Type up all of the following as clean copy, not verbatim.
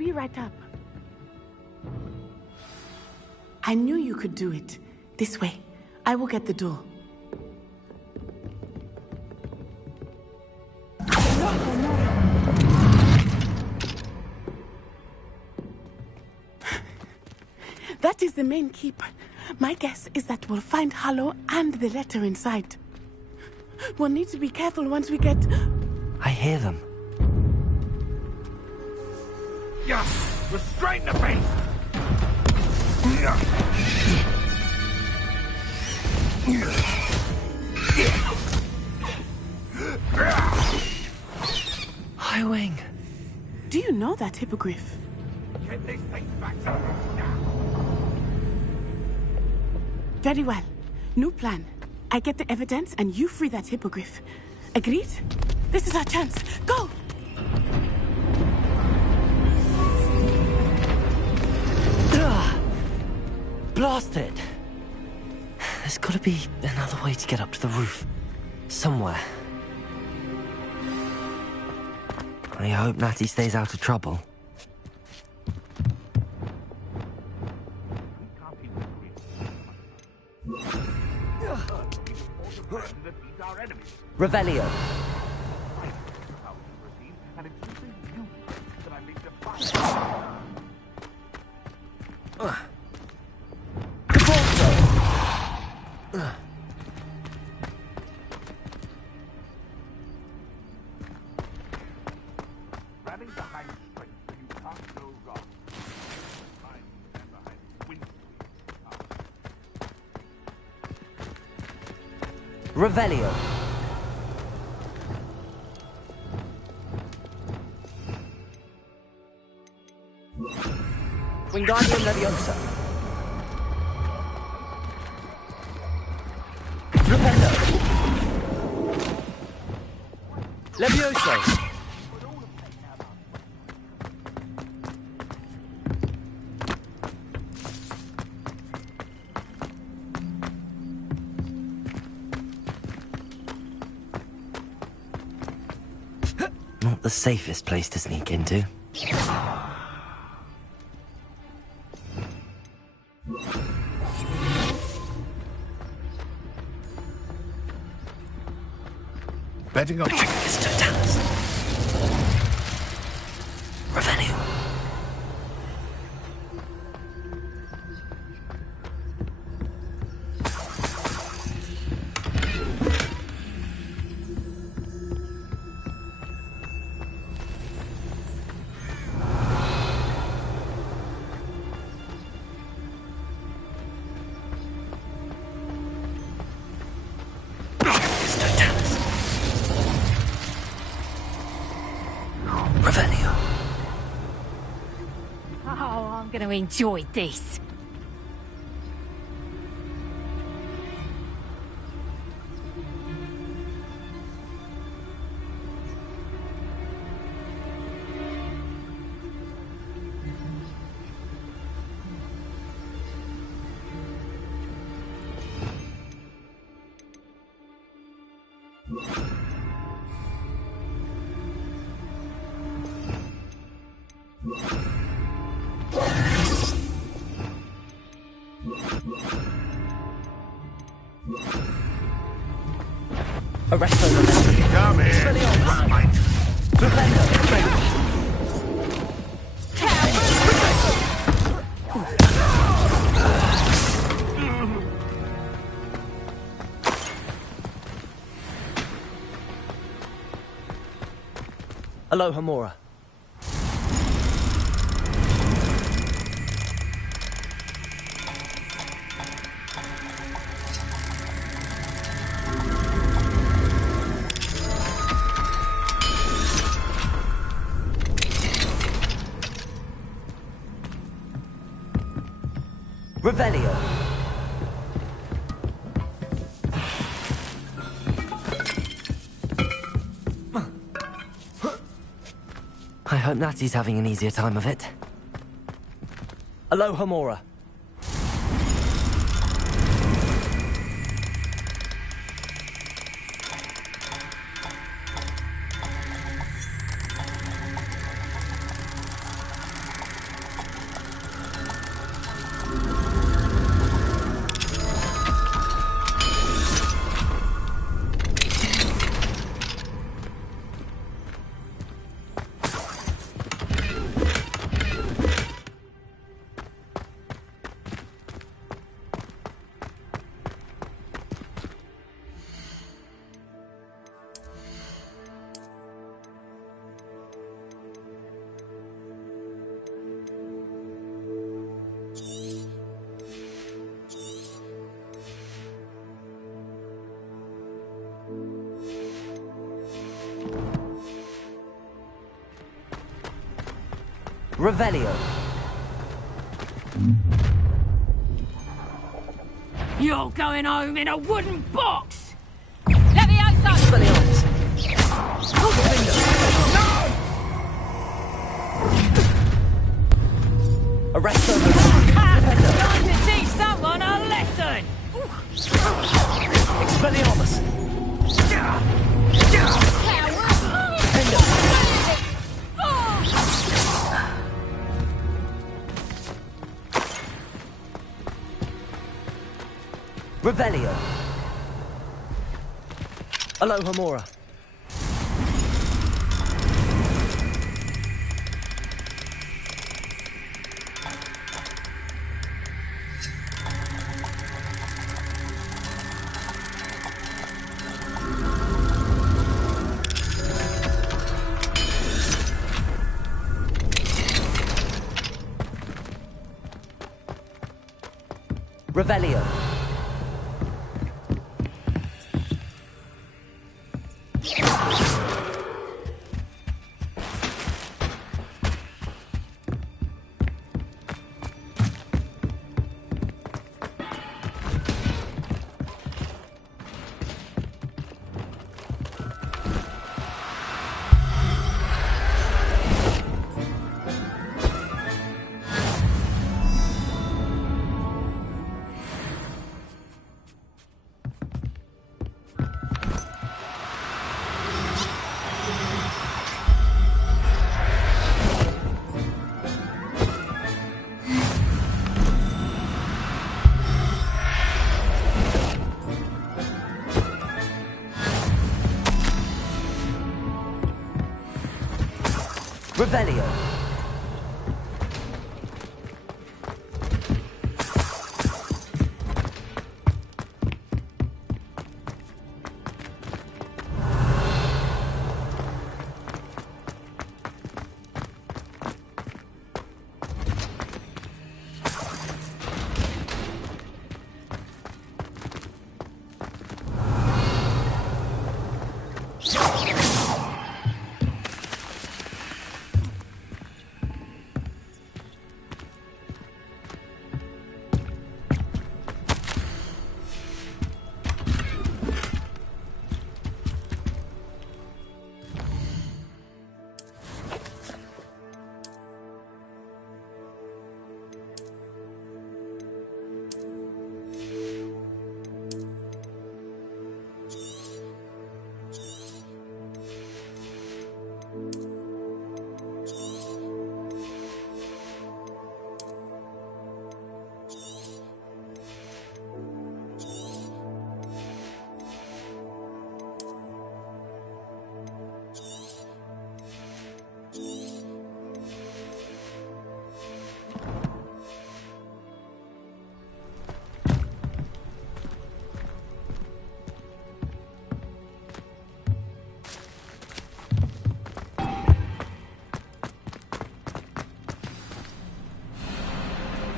be right up. I knew you could do it. This way. I will get the door. That is the main keep. My guess is that we'll find Hollow and the letter inside. We'll need to be careful once we get... I hear them. Yeah, restrain the beast! Highwing. Do you know that hippogriff? Get this thing back to us now! Very well. New plan. I get the evidence and you free that hippogriff. Agreed? This is our chance. Go! Blasted! There's gotta be another way to get up to the roof. Somewhere. I hope Natty stays out of trouble. Revelio. Revelio. Wingardium Leviosa. Rependo. Levioso. Not the safest place to sneak into. Betting on... Revenue. I'm going to enjoy this. Arresto the Come here! Right. Aloha Mora. Revelio. I hope Natty's having an easier time of it. Aloha Mora. Revelio. You're going home in a wooden box! Levioso! Expelliarmus. Arresto. Time to teach someone a lesson! Expelliarmus. Revelio. Alohomora. Revelio. Revelio.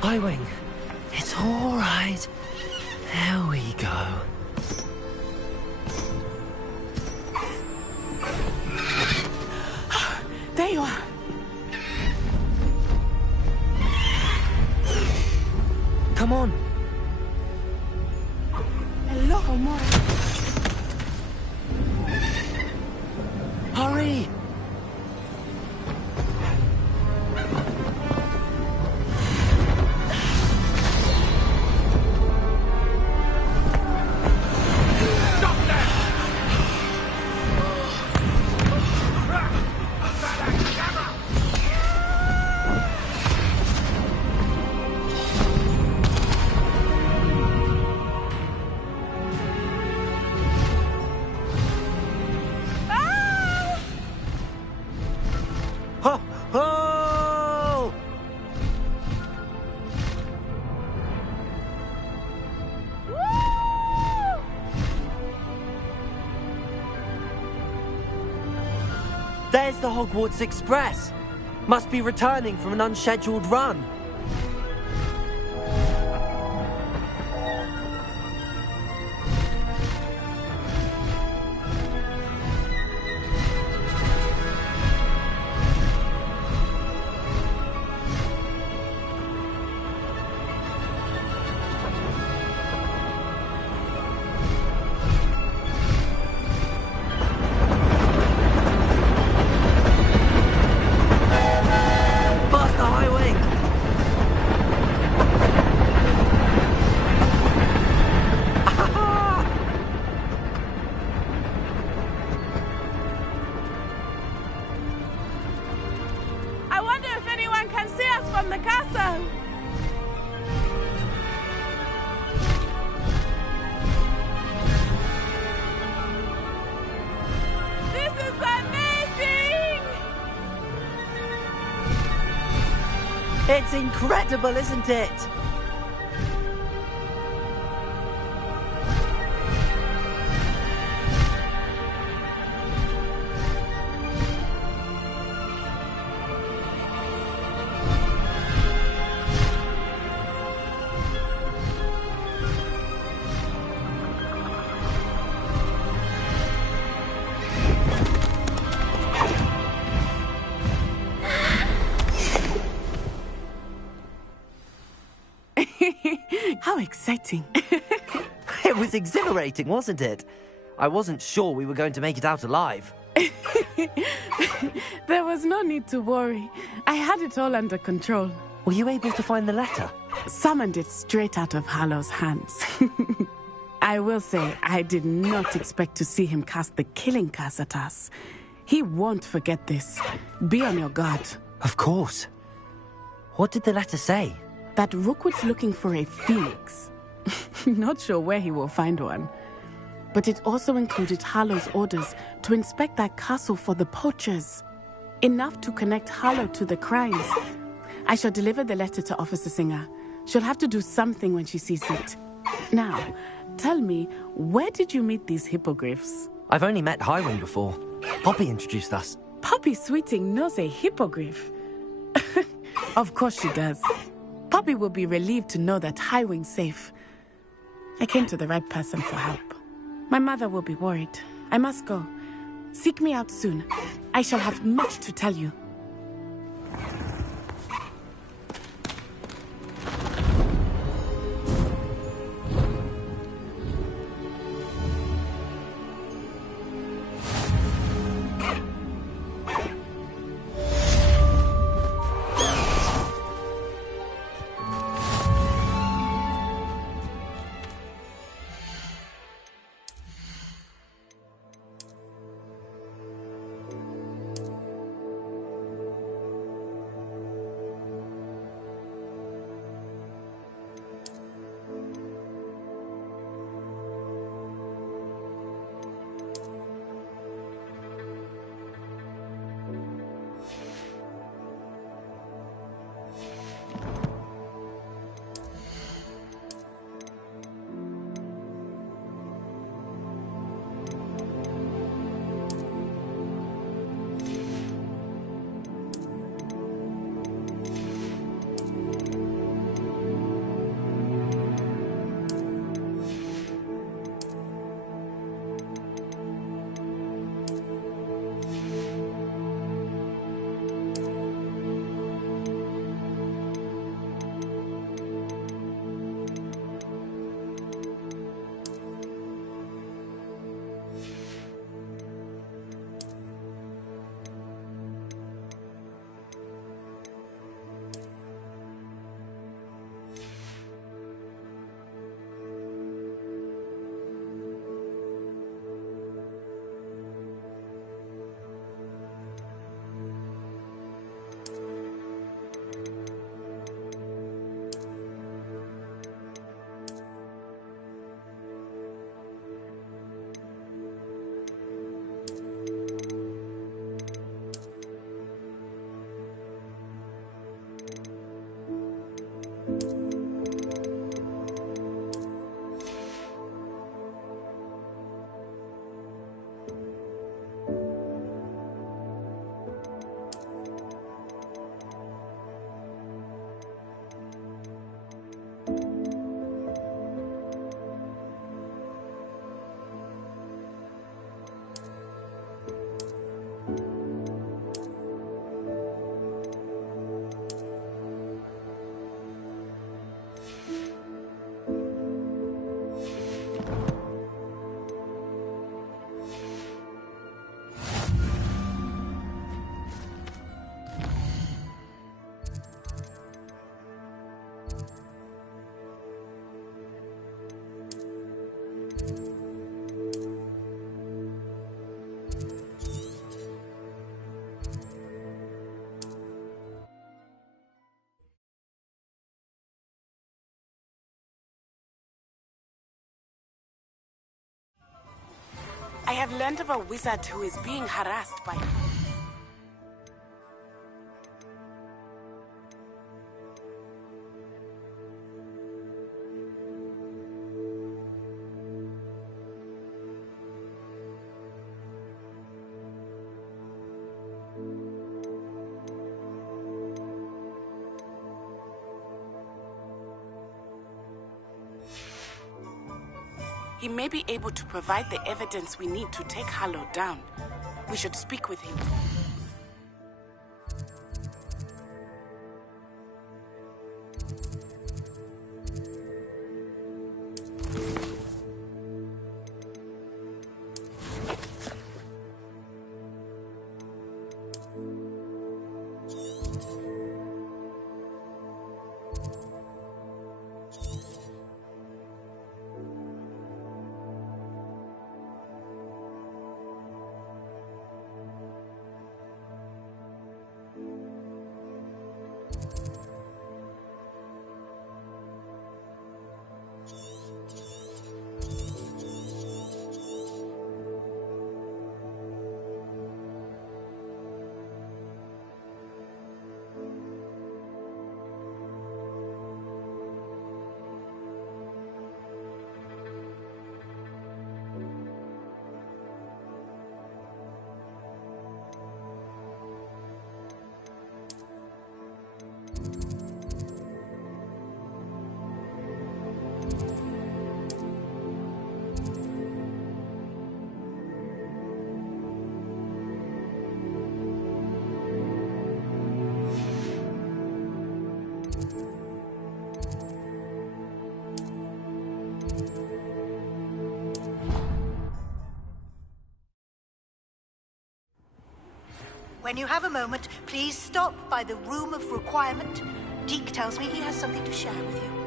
Highwing. It's all right. There we go. There you are. Come on. Hello, Homora. Hurry. Ho! Ho! There's the Hogwarts Express. Must be returning from an unscheduled run. It's incredible, isn't it? How exciting. It was exhilarating, wasn't it? I wasn't sure we were going to make it out alive. There was no need to worry. I had it all under control. Were you able to find the letter? Summoned it straight out of Hallow's hands. I will say, I did not expect to see him cast the killing curse at us. He won't forget this. Be on your guard. Of course. What did the letter say? That Rookwood's looking for a phoenix. Not sure where he will find one. But it also included Hallow's orders to inspect that castle for the poachers. Enough to connect Hallow to the crimes. I shall deliver the letter to Officer Singer. She'll have to do something when she sees it. Now, tell me, where did you meet these hippogriffs? I've only met Highwing before. Poppy introduced us. Poppy Sweeting knows a hippogriff. Of course she does. Poppy will be relieved to know that Highwing's safe. I came to the right person for help. My mother will be worried. I must go. Seek me out soon. I shall have much to tell you. I have learned of a wizard who is being harassed by... He may be able to provide the evidence we need to take Harlow down. We should speak with him. When you have a moment, please stop by the Room of Requirement. Deke tells me he has something to share with you.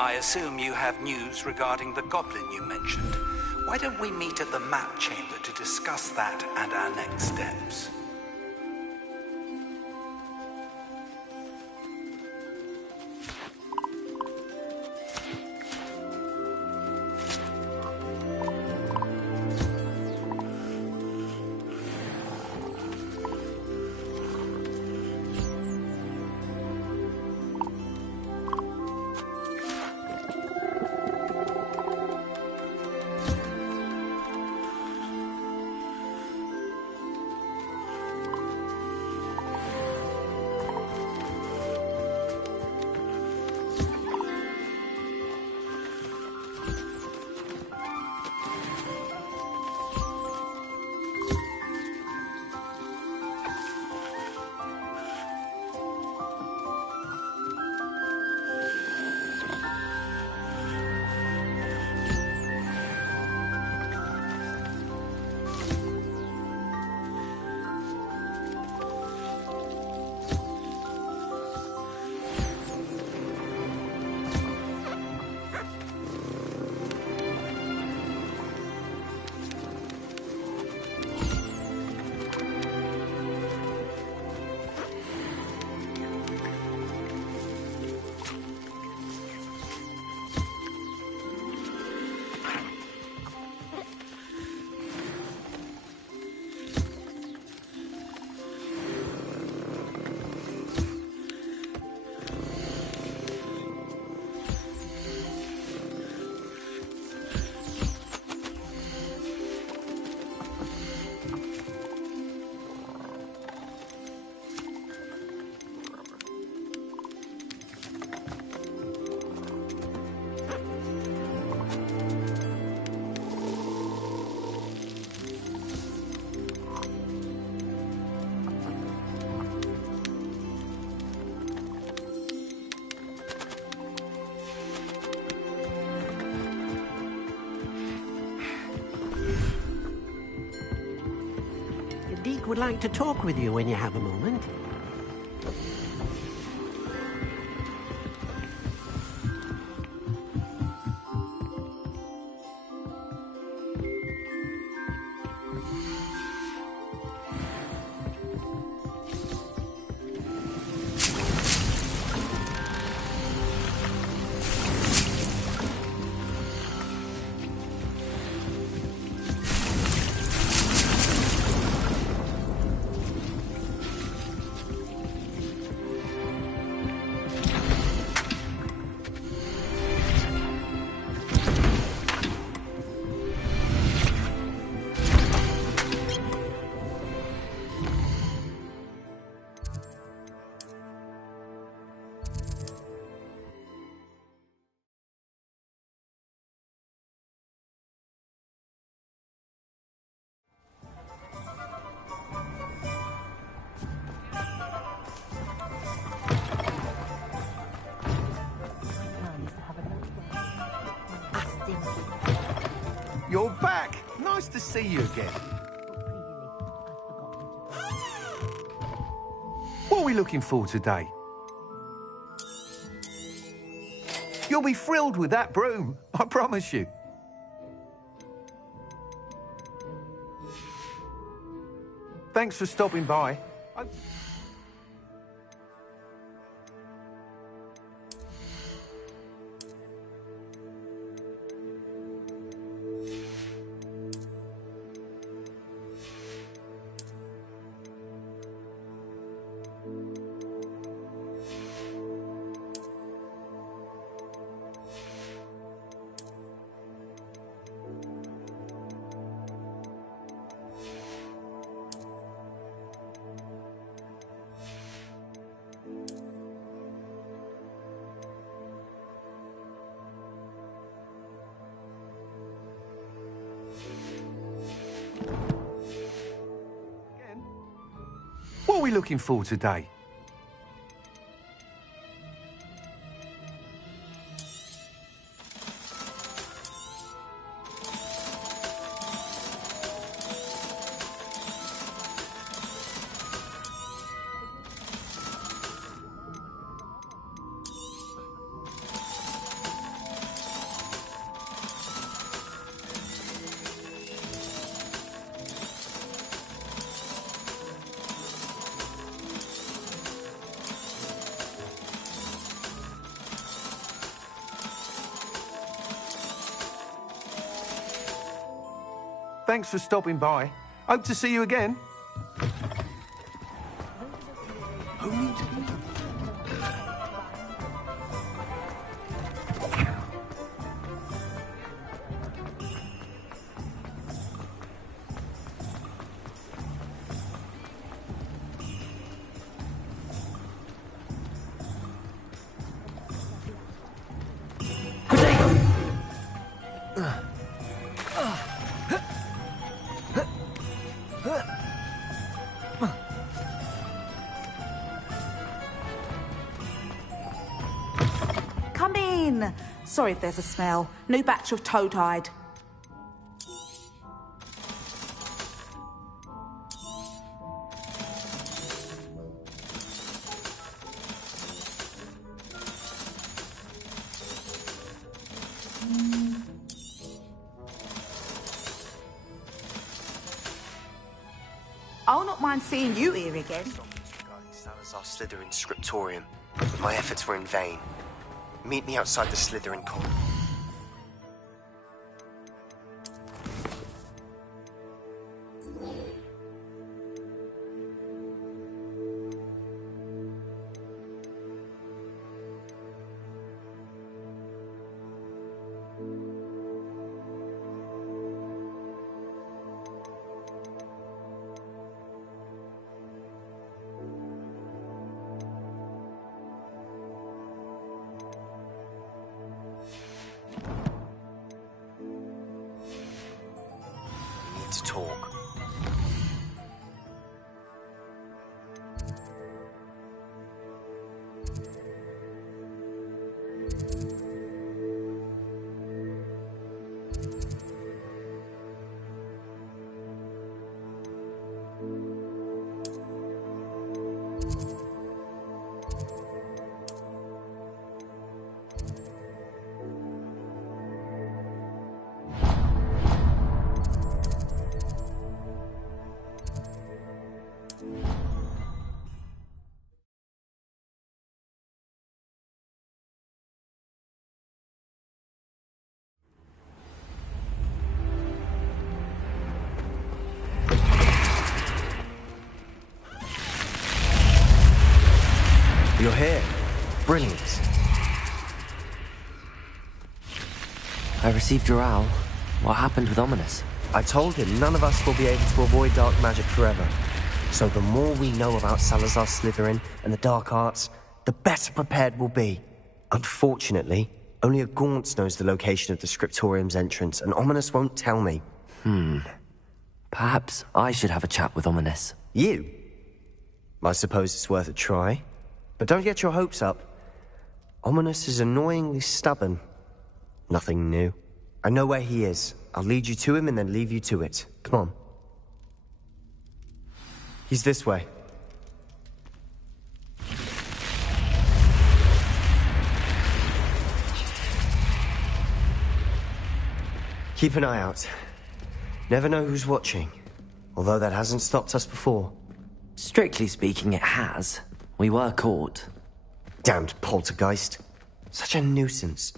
I assume you have news regarding the goblin you mentioned. Why don't we meet at the map chamber to discuss that and our next steps? would like to talk with you when you have a moment. You're back! Nice to see you again. What are we looking for today? You'll be thrilled with that broom, I promise you. Thanks for stopping by. What are we looking for today? Thanks for stopping by. Hope to see you again. Come in. Sorry if there's a smell. New batch of toad hide. I'll not mind seeing you here again. Regarding Salazar Slytherin scriptorium, but my efforts were in vain. Meet me outside the Slytherin colony. To talk. You're here. Brilliant. I received your owl. What happened with Ominous? I told him none of us will be able to avoid dark magic forever. So the more we know about Salazar Slytherin and the dark arts, the better prepared we'll be. Unfortunately, only a Gaunt knows the location of the Scriptorium's entrance, and Ominous won't tell me. Perhaps I should have a chat with Ominous. You? I suppose it's worth a try. But don't get your hopes up. Ominous is annoyingly stubborn. Nothing new. I know where he is. I'll lead you to him and then leave you to it. Come on. He's this way. Keep an eye out. Never know who's watching. Although that hasn't stopped us before. Strictly speaking, it has. We were caught. Damned poltergeist. Such a nuisance.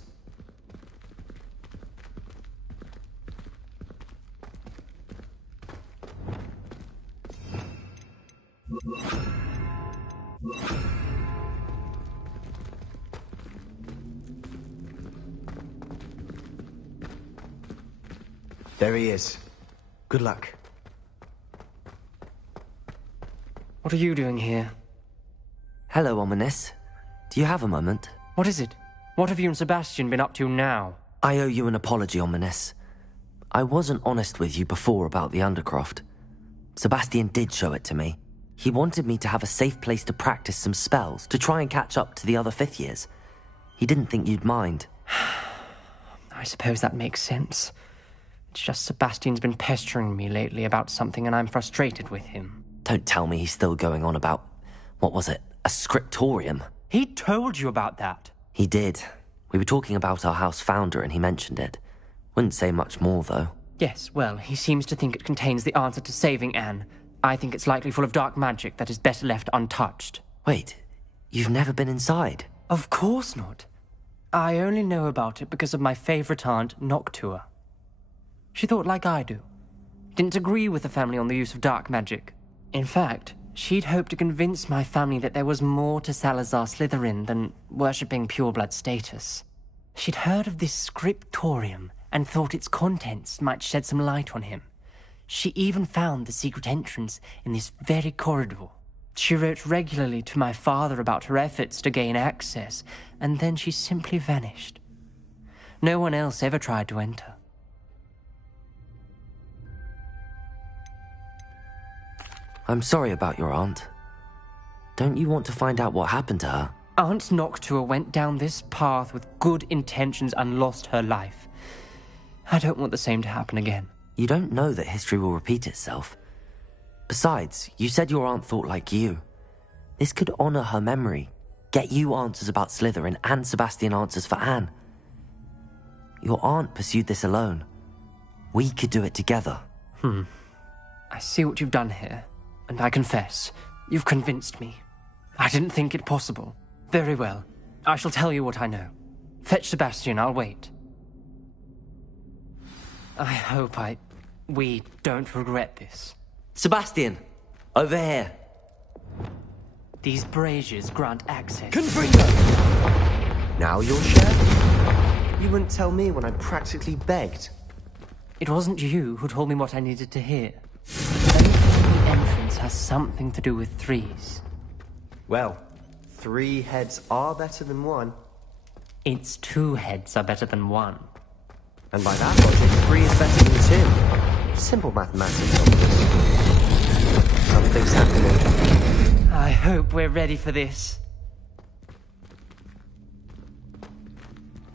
There he is. Good luck. What are you doing here? Hello, Ominous. Do you have a moment? What is it? What have you and Sebastian been up to now? I owe you an apology, Ominous. I wasn't honest with you before about the Undercroft. Sebastian did show it to me. He wanted me to have a safe place to practice some spells, to try and catch up to the other fifth years. He didn't think you'd mind. I suppose that makes sense. It's just Sebastian's been pestering me lately about something and I'm frustrated with him. Don't tell me he's still going on about, what was it, a scriptorium? He told you about that? He did. We were talking about our house founder and he mentioned it. Wouldn't say much more, though. Yes, well, he seems to think it contains the answer to saving Anne. I think it's likely full of dark magic that is better left untouched. Wait, you've never been inside? Of course not. I only know about it because of my favorite aunt, Noctua. She thought like I do. Didn't agree with the family on the use of dark magic. In fact, she'd hoped to convince my family that there was more to Salazar Slytherin than worshipping pureblood status. She'd heard of this scriptorium and thought its contents might shed some light on him. She even found the secret entrance in this very corridor. She wrote regularly to my father about her efforts to gain access, and then she simply vanished. No one else ever tried to enter. I'm sorry about your aunt. Don't you want to find out what happened to her? Aunt Noctua went down this path with good intentions and lost her life. I don't want the same to happen again. You don't know that history will repeat itself. Besides, you said your aunt thought like you. This could honor her memory, get you answers about Slytherin and Sebastian answers for Anne. Your aunt pursued this alone. We could do it together. I see what you've done here, and I confess, you've convinced me. I didn't think it possible. Very well. I shall tell you what I know. Fetch Sebastian, I'll wait. I hope we don't regret this. Sebastian! Over here! These braziers grant access. Confringo! Now your share? You wouldn't tell me when I practically begged. It wasn't you who told me what I needed to hear. The entrance has something to do with threes. Well, 3 heads are better than 1. It's 2 heads are better than 1. And by that logic, 3 is better than 2. Simple mathematics, obviously. Something's happening. I hope we're ready for this.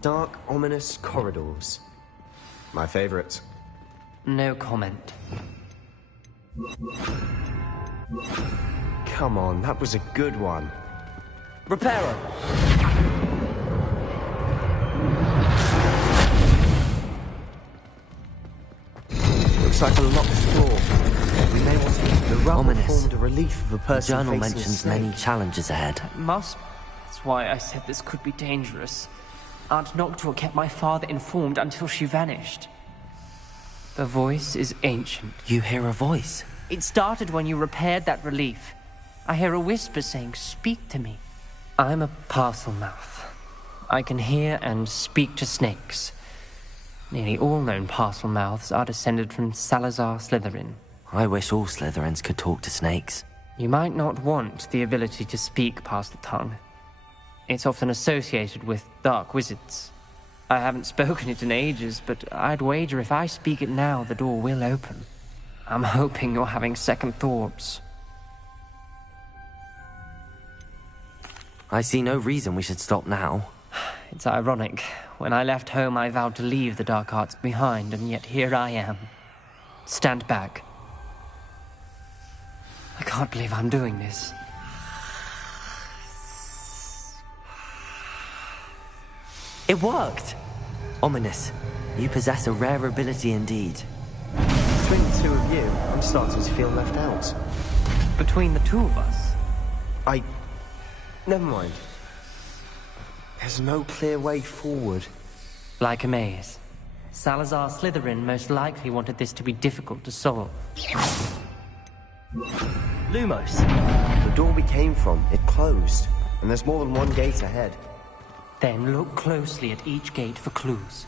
Dark, ominous corridors. My favorite. No comment. Come on, that was a good one. Reparo! Looks like a locked door. We may want to use the rubble Ominous. formed a relief of a The person journal facing a mentions snake. many challenges ahead. That's why I said this could be dangerous. Aunt Noctua kept my father informed until she vanished. The voice is ancient. You hear a voice? It started when you repaired that relief. I hear a whisper saying, "Speak to me." I'm a parcel mouth. I can hear and speak to snakes. Nearly all known parcel mouths are descended from Salazar Slytherin. I wish all Slytherins could talk to snakes. You might not want the ability to speak past the tongue. It's often associated with dark wizards. I haven't spoken it in ages, but I'd wager if I speak it now, the door will open. I'm hoping you're having second thoughts. I see no reason we should stop now. It's ironic. When I left home, I vowed to leave the dark arts behind, and yet here I am. Stand back. I can't believe I'm doing this. It worked! Ominous. You possess a rare ability indeed. Between the two of you, I'm starting to feel left out. Between the two of us? Never mind. There's no clear way forward. Like a maze. Salazar Slytherin most likely wanted this to be difficult to solve. Lumos! The door we came from, it closed. And there's more than one gate ahead. Then look closely at each gate for clues.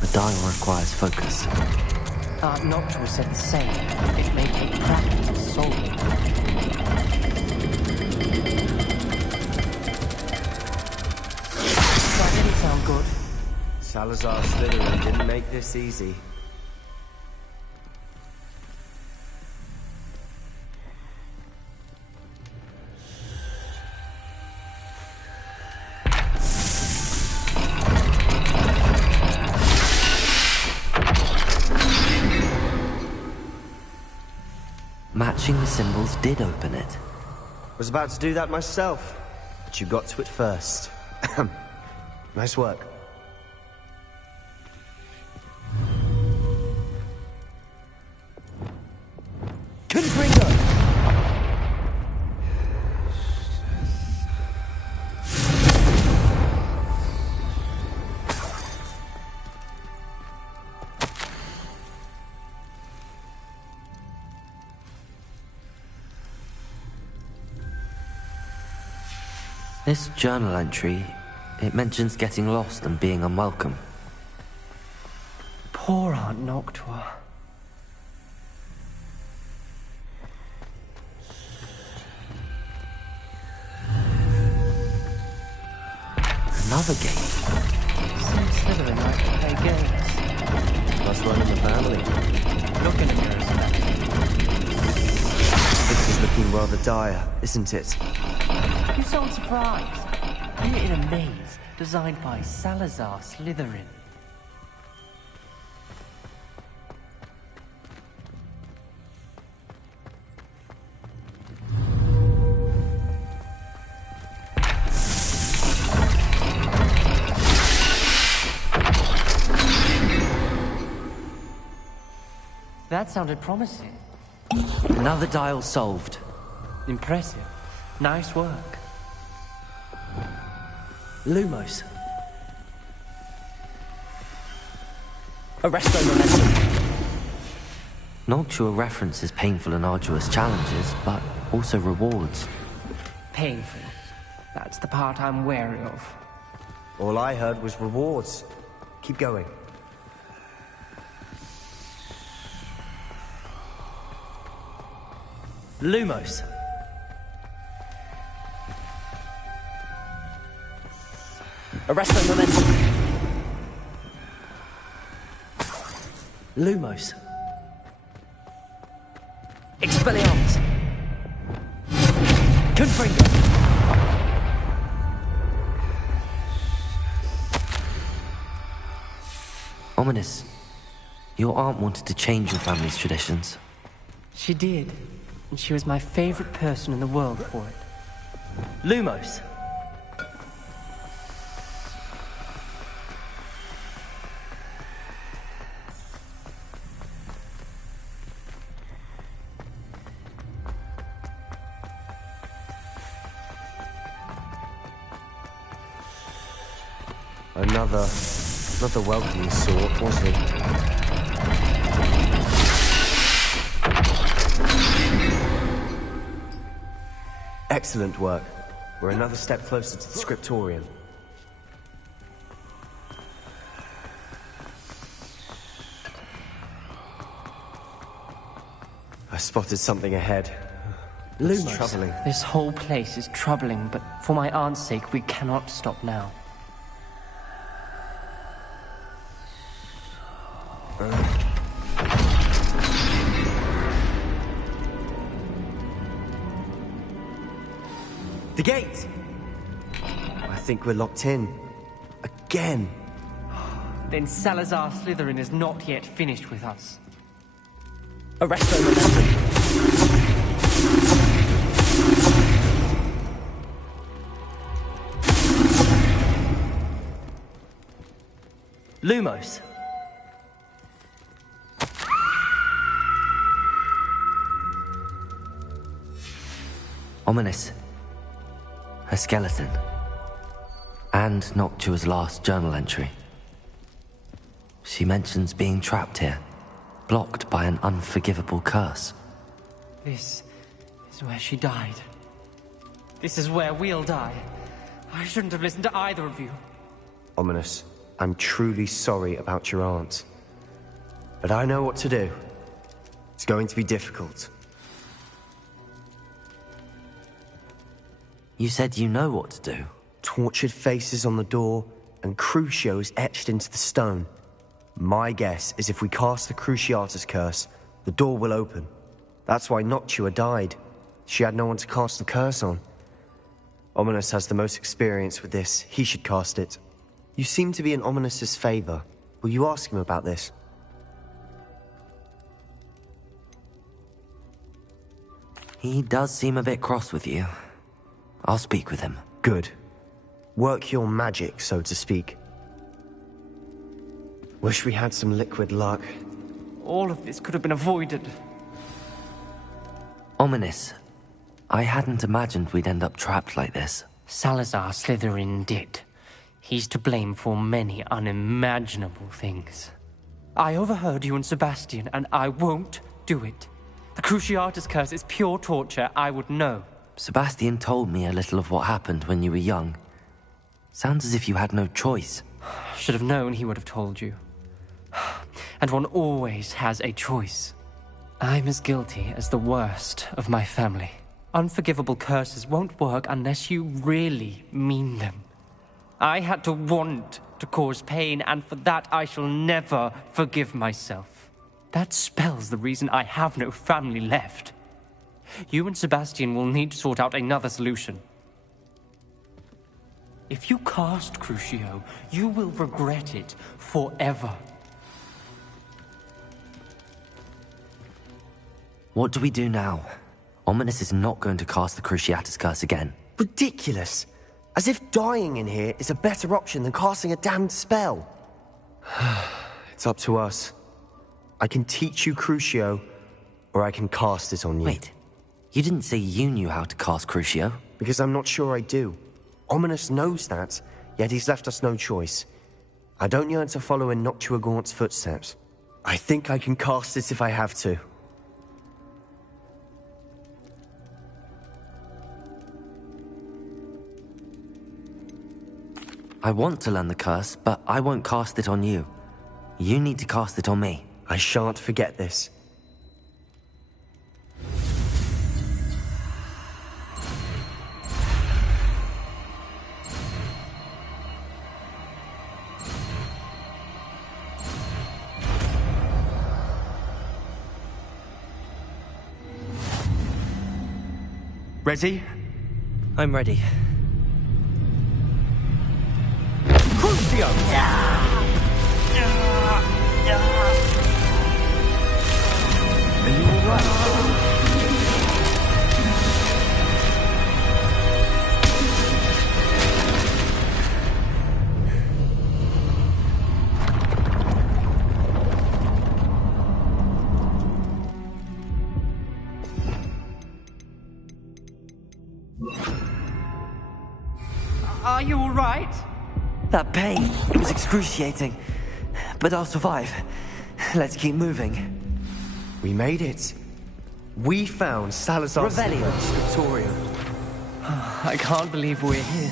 The dial requires focus. Art Noctua said the same. It may take practice to solve it. That didn't sound good. Salazar Slytherin didn't make this easy. Matching the symbols did open it. Was about to do that myself, but you got to it first. Nice work. Confringo! This journal entry, it mentions getting lost and being unwelcome. Poor Aunt Noctua. Another gate. Seems Slytherin like to play games. Must run in the family. Look in the mirror, This is looking rather dire, isn't it? You sound surprised. We're in a maze designed by Salazar Slytherin. That sounded promising. Another dial solved. Impressive. Nice work. Lumos. Arresto momentum. Noctua references painful and arduous challenges, but also rewards. Painful. That's the part I'm wary of. All I heard was rewards. Keep going. Lumos. Arresto momentum. Lumos. Expelliarmus. Confringo. Ominous. Your aunt wanted to change your family's traditions. She did. And she was my favorite person in the world for it. Lumos. Not the welcoming sort, was he? Excellent work. We're another step closer to the scriptorium. I spotted something ahead. It's troubling. This whole place is troubling, but for my aunt's sake, we cannot stop now. The gate! I think we're locked in. Again. Then Salazar Slytherin is not yet finished with us. Arresto momentum. Lumos. Ominous. A skeleton. And Noctua's last journal entry. She mentions being trapped here, blocked by an unforgivable curse. This is where she died. This is where we'll die. I shouldn't have listened to either of you. Ominous, I'm truly sorry about your aunt. But I know what to do. It's going to be difficult. You said you know what to do. Tortured faces on the door, and Crucios etched into the stone. My guess is if we cast the Cruciatus curse, the door will open. That's why Noctua died. She had no one to cast the curse on. Ominous has the most experience with this. He should cast it. You seem to be in Ominous's favor. Will you ask him about this? He does seem a bit cross with you. I'll speak with him. Good. Work your magic, so to speak. Wish we had some liquid luck. All of this could have been avoided. Ominous. I hadn't imagined we'd end up trapped like this. Salazar Slytherin did. He's to blame for many unimaginable things. I overheard you and Sebastian, and I won't do it. The Cruciatus curse is pure torture, I would know. Sebastian told me a little of what happened when you were young. Sounds as if you had no choice. Should have known he would have told you. And one always has a choice. I'm as guilty as the worst of my family. Unforgivable curses won't work unless you really mean them. I had to want to cause pain, and for that I shall never forgive myself. That spells the reason I have no family left. You and Sebastian will need to sort out another solution. If you cast Crucio, you will regret it forever. What do we do now? Ominous is not going to cast the Cruciatus curse again. Ridiculous! As if dying in here is a better option than casting a damned spell. It's up to us. I can teach you Crucio, or I can cast it on you. Wait, you didn't say you knew how to cast Crucio? Because I'm not sure I do. Ominous knows that, yet he's left us no choice. I don't yearn to follow in Noctua Gaunt's footsteps. I think I can cast it if I have to. I want to learn the curse, but I won't cast it on you. You need to cast it on me. I shan't forget this. Ready? I'm ready. Crucio! Are you alright? Are you all right? That pain was excruciating. But I'll survive. Let's keep moving. We made it. We found Salazar's Revelio. Scriptorium. I can't believe we're here.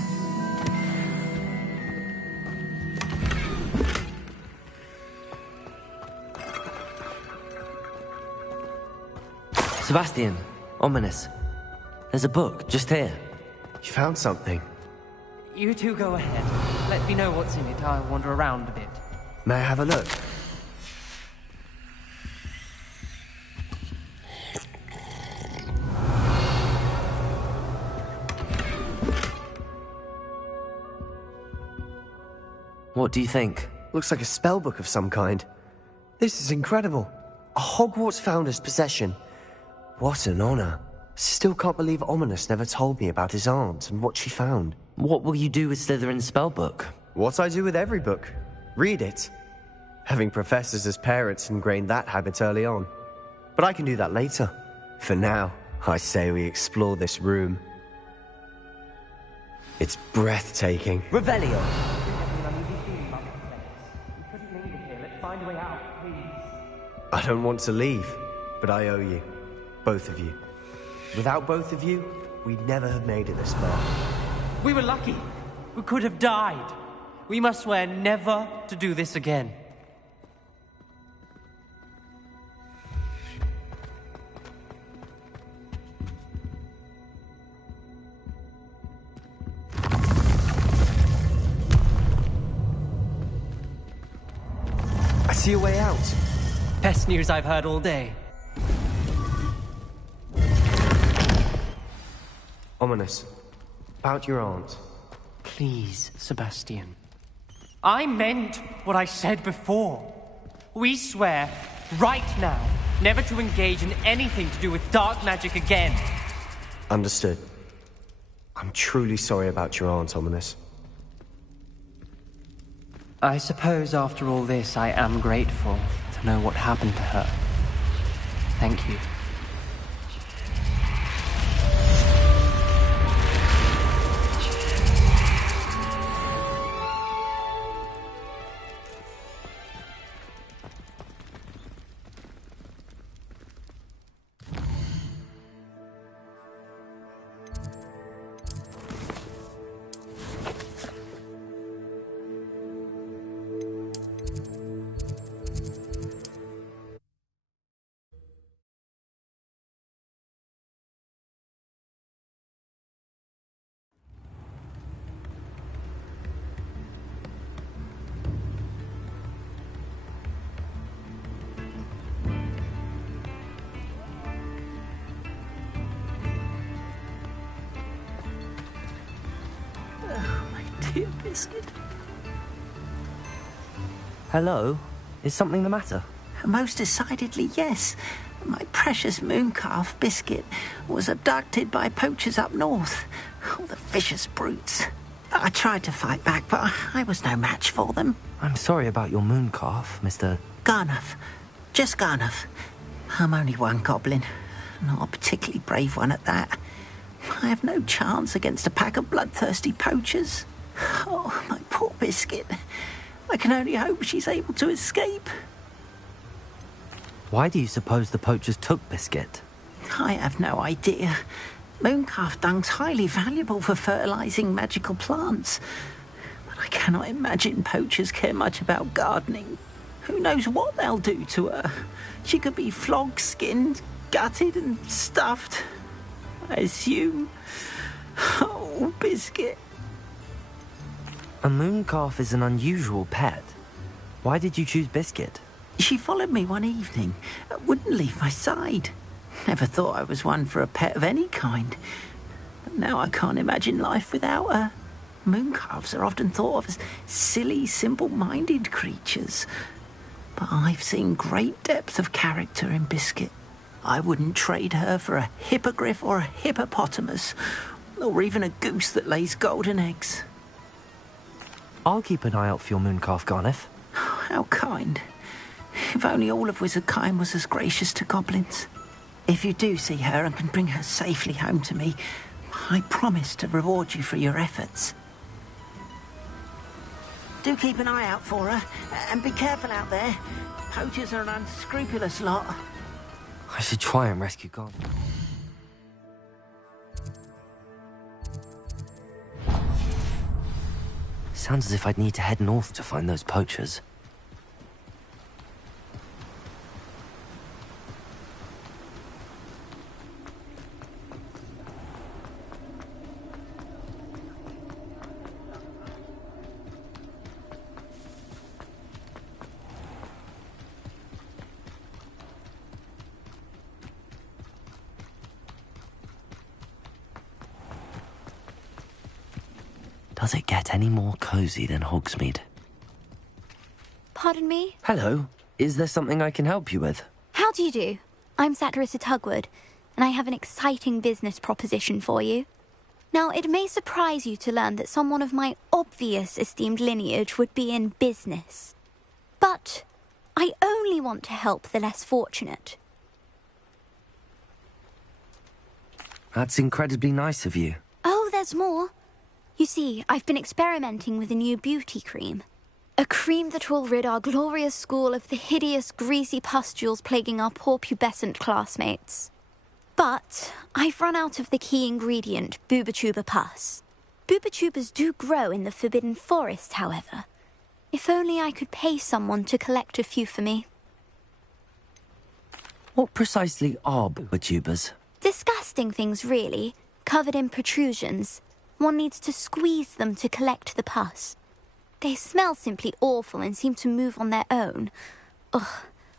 Sebastian, ominous. There's a book just here. You found something? You two go ahead. Let me know what's in it. I'll wander around a bit. May I have a look? What do you think? Looks like a spellbook of some kind. This is incredible. A Hogwarts founder's possession. What an honor. Still can't believe Ominous never told me about his aunt and what she found. What will you do with Slytherin's spellbook? What I do with every book. Read it. Having professors as parents ingrained that habit early on. But I can do that later. For now, I say we explore this room. It's breathtaking. Revelio! I don't want to leave, but I owe you. Both of you. Without both of you, we'd never have made it this far. We were lucky. We could have died. We must swear never to do this again. I see a way out. Best news I've heard all day. Ominous. About your aunt. Please, Sebastian. I meant what I said before. We swear, right now, never to engage in anything to do with dark magic again. Understood. I'm truly sorry about your aunt, Ominous. I suppose after all this, I am grateful to know what happened to her. Thank you. Dear Biscuit. Hello? Is something the matter? Most decidedly, yes. My precious mooncalf, Biscuit, was abducted by poachers up north. Oh, the vicious brutes. I tried to fight back, but I was no match for them. I'm sorry about your mooncalf, Mr. Garnuff. Just Garnuff. I'm only one goblin. Not a particularly brave one at that. I have no chance against a pack of bloodthirsty poachers. Oh, my poor Biscuit. I can only hope she's able to escape. Why do you suppose the poachers took Biscuit? I have no idea. Mooncalf dung's highly valuable for fertilizing magical plants. But I cannot imagine poachers care much about gardening. Who knows what they'll do to her? She could be flogged, skinned, gutted and stuffed. I assume. Oh, Biscuit. A mooncalf is an unusual pet. Why did you choose Biscuit? She followed me one evening, wouldn't leave my side. Never thought I was one for a pet of any kind. But now I can't imagine life without her. Mooncalves are often thought of as silly, simple-minded creatures. But I've seen great depth of character in Biscuit. I wouldn't trade her for a hippogriff or a hippopotamus, or even a goose that lays golden eggs. I'll keep an eye out for your mooncalf, Garniff. How kind. If only all of Wizardkind was as gracious to goblins. If you do see her and can bring her safely home to me, I promise to reward you for your efforts. Do keep an eye out for her, and be careful out there. Poachers are an unscrupulous lot. I should try and rescue Garnet. Sounds as if I'd need to head north to find those poachers. Does it get any more cozy than Hogsmeade? Pardon me? Hello. Is there something I can help you with? How do you do? I'm Satirissa Hogwart, and I have an exciting business proposition for you. Now, it may surprise you to learn that someone of my obvious esteemed lineage would be in business. But I only want to help the less fortunate. That's incredibly nice of you. Oh, there's more. You see, I've been experimenting with a new beauty cream. A cream that will rid our glorious school of the hideous, greasy pustules plaguing our poor pubescent classmates. But I've run out of the key ingredient, Booba-Tuba pus. Booba-Tubas do grow in the Forbidden Forest, however. If only I could pay someone to collect a few for me. What precisely are Booba-Tubas? Disgusting things, really, covered in protrusions. One needs to squeeze them to collect the pus. They smell simply awful and seem to move on their own. Ugh,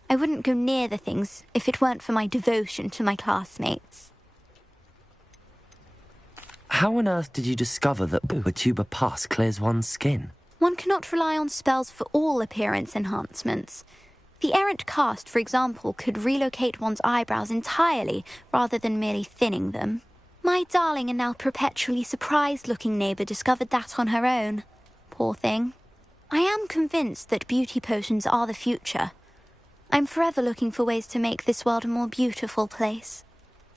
I wouldn't go near the things if it weren't for my devotion to my classmates. How on earth did you discover that Booba-Tuba pus clears one's skin? One cannot rely on spells for all appearance enhancements. The errant cast, for example, could relocate one's eyebrows entirely rather than merely thinning them. My darling and now perpetually surprised-looking neighbour discovered that on her own. Poor thing. I am convinced that beauty potions are the future. I'm forever looking for ways to make this world a more beautiful place.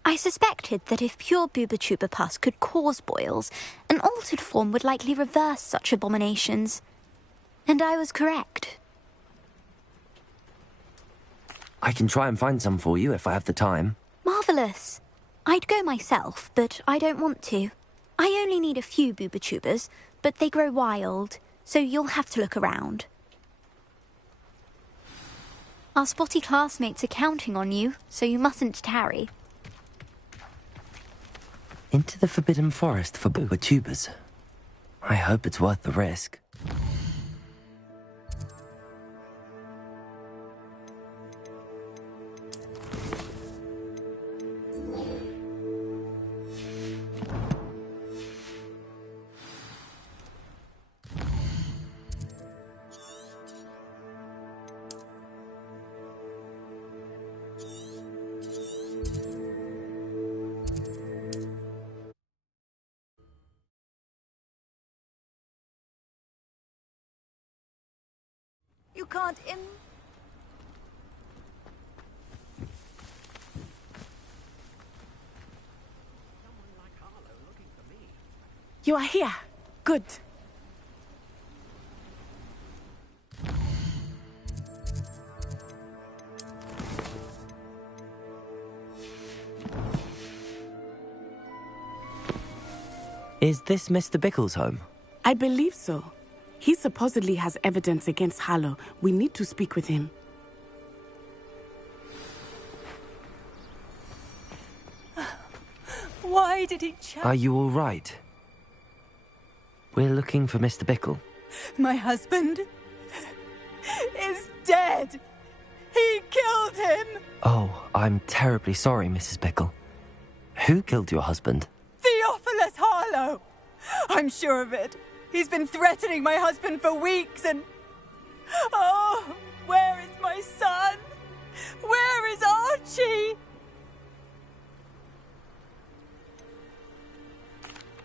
I suspected that if pure Booba-Tuba pus could cause boils, an altered form would likely reverse such abominations. And I was correct. I can try and find some for you if I have the time. Marvellous. I'd go myself, but I don't want to. I only need a few Booba-Tubas, but they grow wild, so you'll have to look around. Our spotty classmates are counting on you, so you mustn't tarry. Into the Forbidden Forest for Booba-Tubas. I hope it's worth the risk. You can't You are here. Good. Is this Mr. Bickle's home? I believe so. He supposedly has evidence against Harlow. We need to speak with him. Why did he Are you all right? We're looking for Mr. Bickle. My husband is dead. He killed him. Oh, I'm terribly sorry, Mrs. Bickle. Who killed your husband? Theophilus Harlow. I'm sure of it. He's been threatening my husband for weeks and... Oh, where is my son? Where is Archie?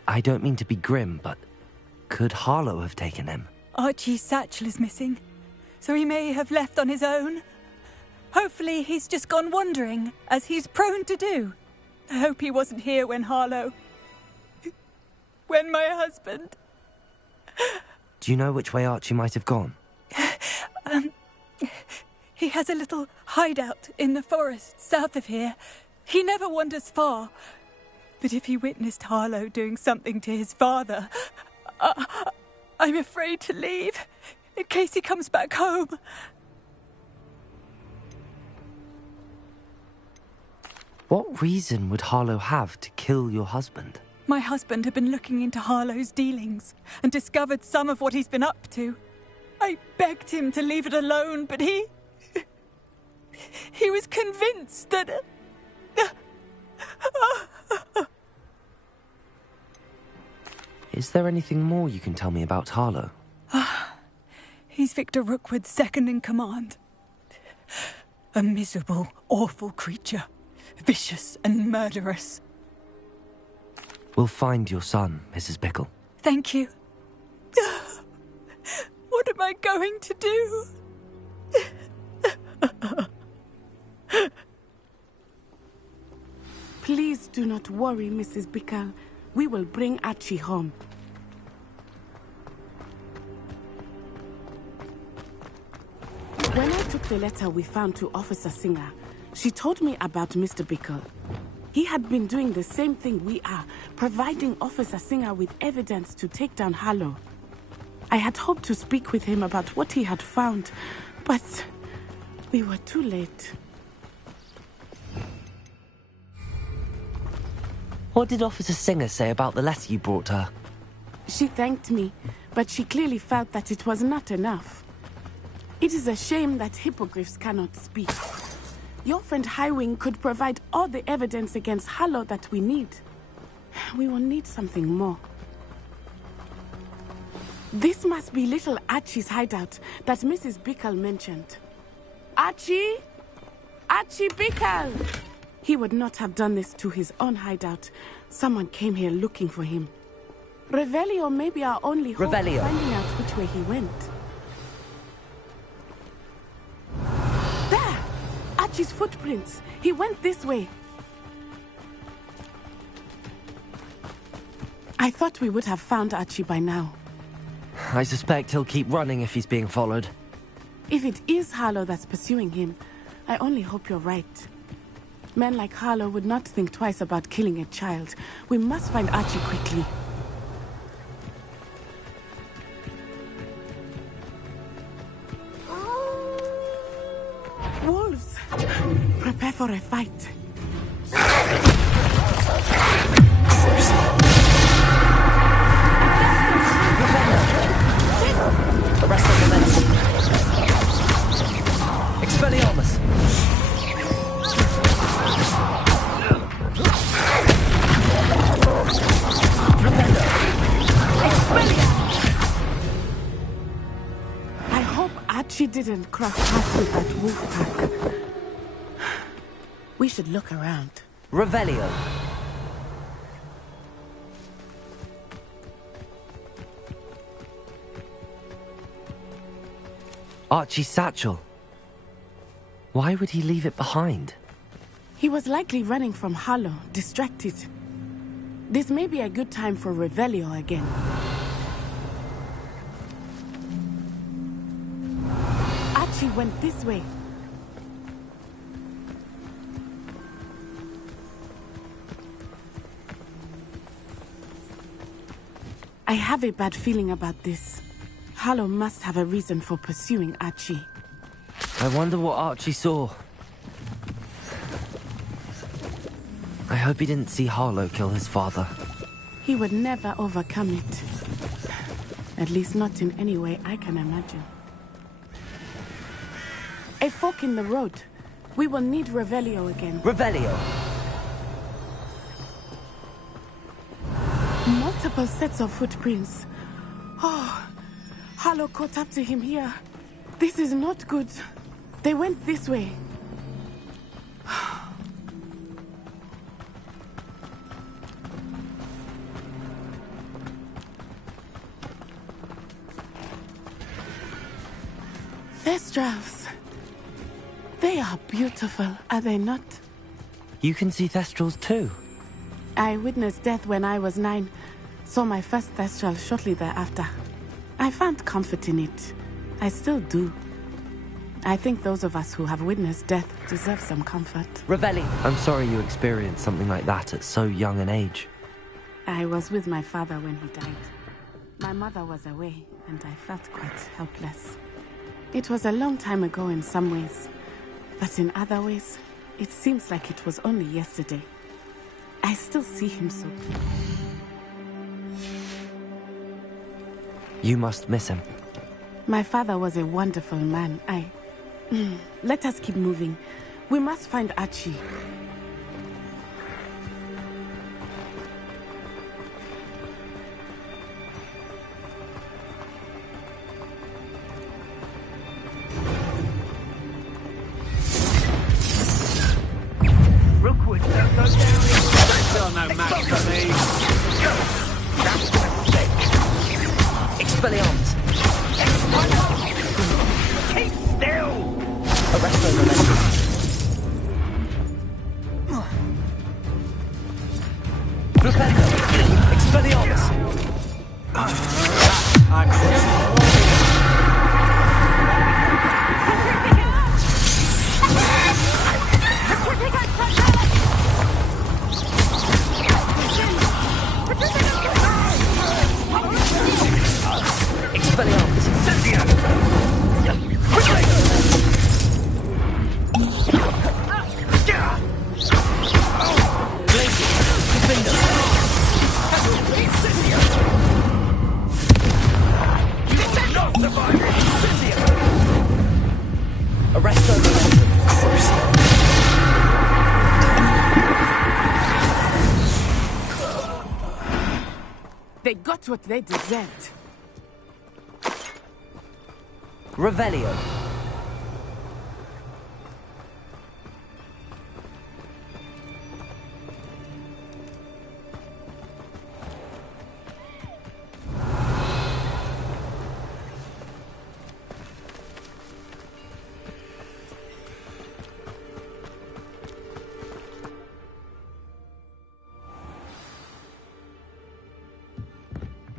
I don't mean to be grim, but could Harlow have taken him? Archie's satchel is missing, so he may have left on his own. Hopefully he's just gone wandering, as he's prone to do. I hope he wasn't here when my husband... Do you know which way Archie might have gone? He has a little hideout in the forest south of here. He never wanders far. But if he witnessed Harlow doing something to his father, I'm afraid to leave, in case he comes back home. What reason would Harlow have to kill your husband? My husband had been looking into Harlow's dealings and discovered some of what he's been up to. I begged him to leave it alone, but he was convinced that... Is there anything more you can tell me about Harlow? He's Victor Rookwood's second in command. A miserable, awful creature. Vicious and murderous. We'll find your son, Mrs. Bickle. Thank you. What am I going to do? Please do not worry, Mrs. Bickle. We will bring Archie home. When I took the letter we found to Officer Singer, she told me about Mr. Bickle. He had been doing the same thing we are, providing Officer Singer with evidence to take down Harlow. I had hoped to speak with him about what he had found, but we were too late. What did Officer Singer say about the letter you brought her? She thanked me, but she clearly felt that it was not enough. It is a shame that hippogriffs cannot speak. Your friend Highwing could provide all the evidence against Harlow that we need. We will need something more. This must be little Archie's hideout that Mrs. Bickle mentioned. Archie? Archie Bickle! He would not have done this to his own hideout. Someone came here looking for him. Revelio may be our only hope of finding out which way he went. There! Archie's footprints. He went this way. I thought we would have found Archie by now. I suspect he'll keep running if he's being followed. If it is Harlow that's pursuing him, I only hope you're right. Men like Harlow would not think twice about killing a child. We must find Archie quickly. Wolves! Prepare for a fight. Arrest the menace. Expelliarmus! I hope Archie didn't cross paths with that wolf pack. We should look around. Revelio. Archie's satchel. Why would he leave it behind? He was likely running from Harlow, distracted. This may be a good time for Revelio again. Archie went this way. I have a bad feeling about this. Harlow must have a reason for pursuing Archie. I wonder what Archie saw. I hope he didn't see Harlow kill his father. He would never overcome it. At least not in any way I can imagine. A fork in the road. We will need Revelio again. Revelio! Multiple sets of footprints. Oh, Harlow caught up to him here. This is not good. They went this way. Thestrals. They are beautiful, are they not? You can see Thestrals too. I witnessed death when I was 9. Saw my first Thestral shortly thereafter. I found comfort in it. I still do. I think those of us who have witnessed death deserve some comfort. Revelli! I'm sorry you experienced something like that at so young an age. I was with my father when he died. My mother was away, and I felt quite helpless. It was a long time ago in some ways, but in other ways, it seems like it was only yesterday. I still see him so clearly. You must miss him. My father was a wonderful man. Let us keep moving. We must find Archie. Rookwood, don't go down. That's still no match for me. Expelliarmus! Keep still! Arrest the momentum. Flipendo! Expelliarmus! Expelliarmus! Arrest the momentum. They got what they deserved. Revelio.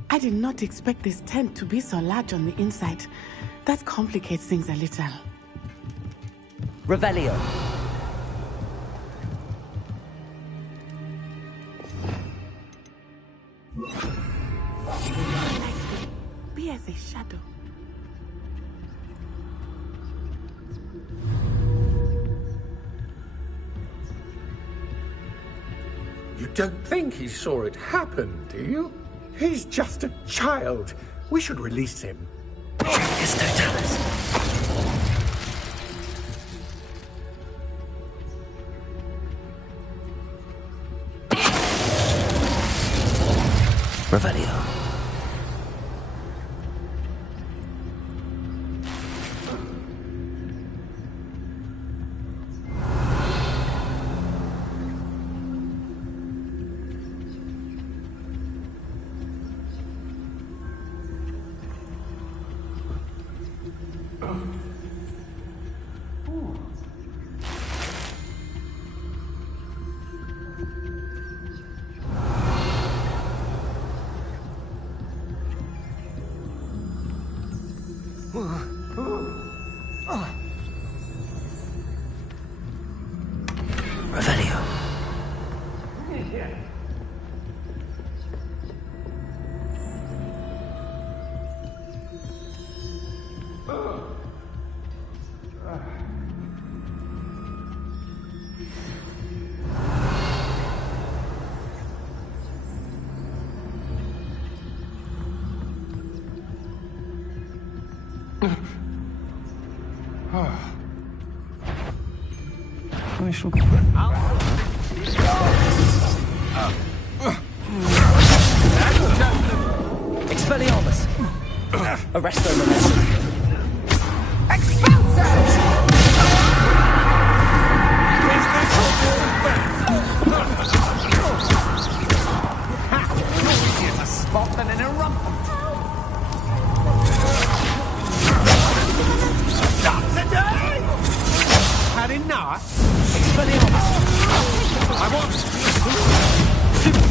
I did not expect this tent to be so large on the inside. That complicates things a little. Revelio. Be as a shadow. You don't think he saw it happen, do you? He's just a child. We should release him. Revelio. Revelio. I shall... Expelliarmus! Arrest the momentum. Easier to spot than in a rumple. Not today! Had enough? Expelliarmus! I want... Super.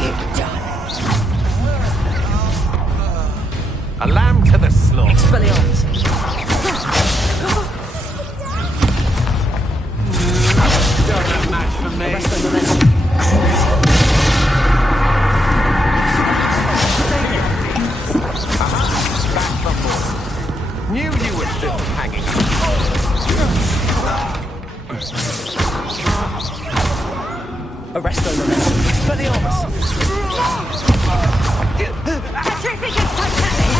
You've done it. me. Back from more. Knew you were still hanging. Arresto momentum. Expelliarmus. Petrificus Titanic!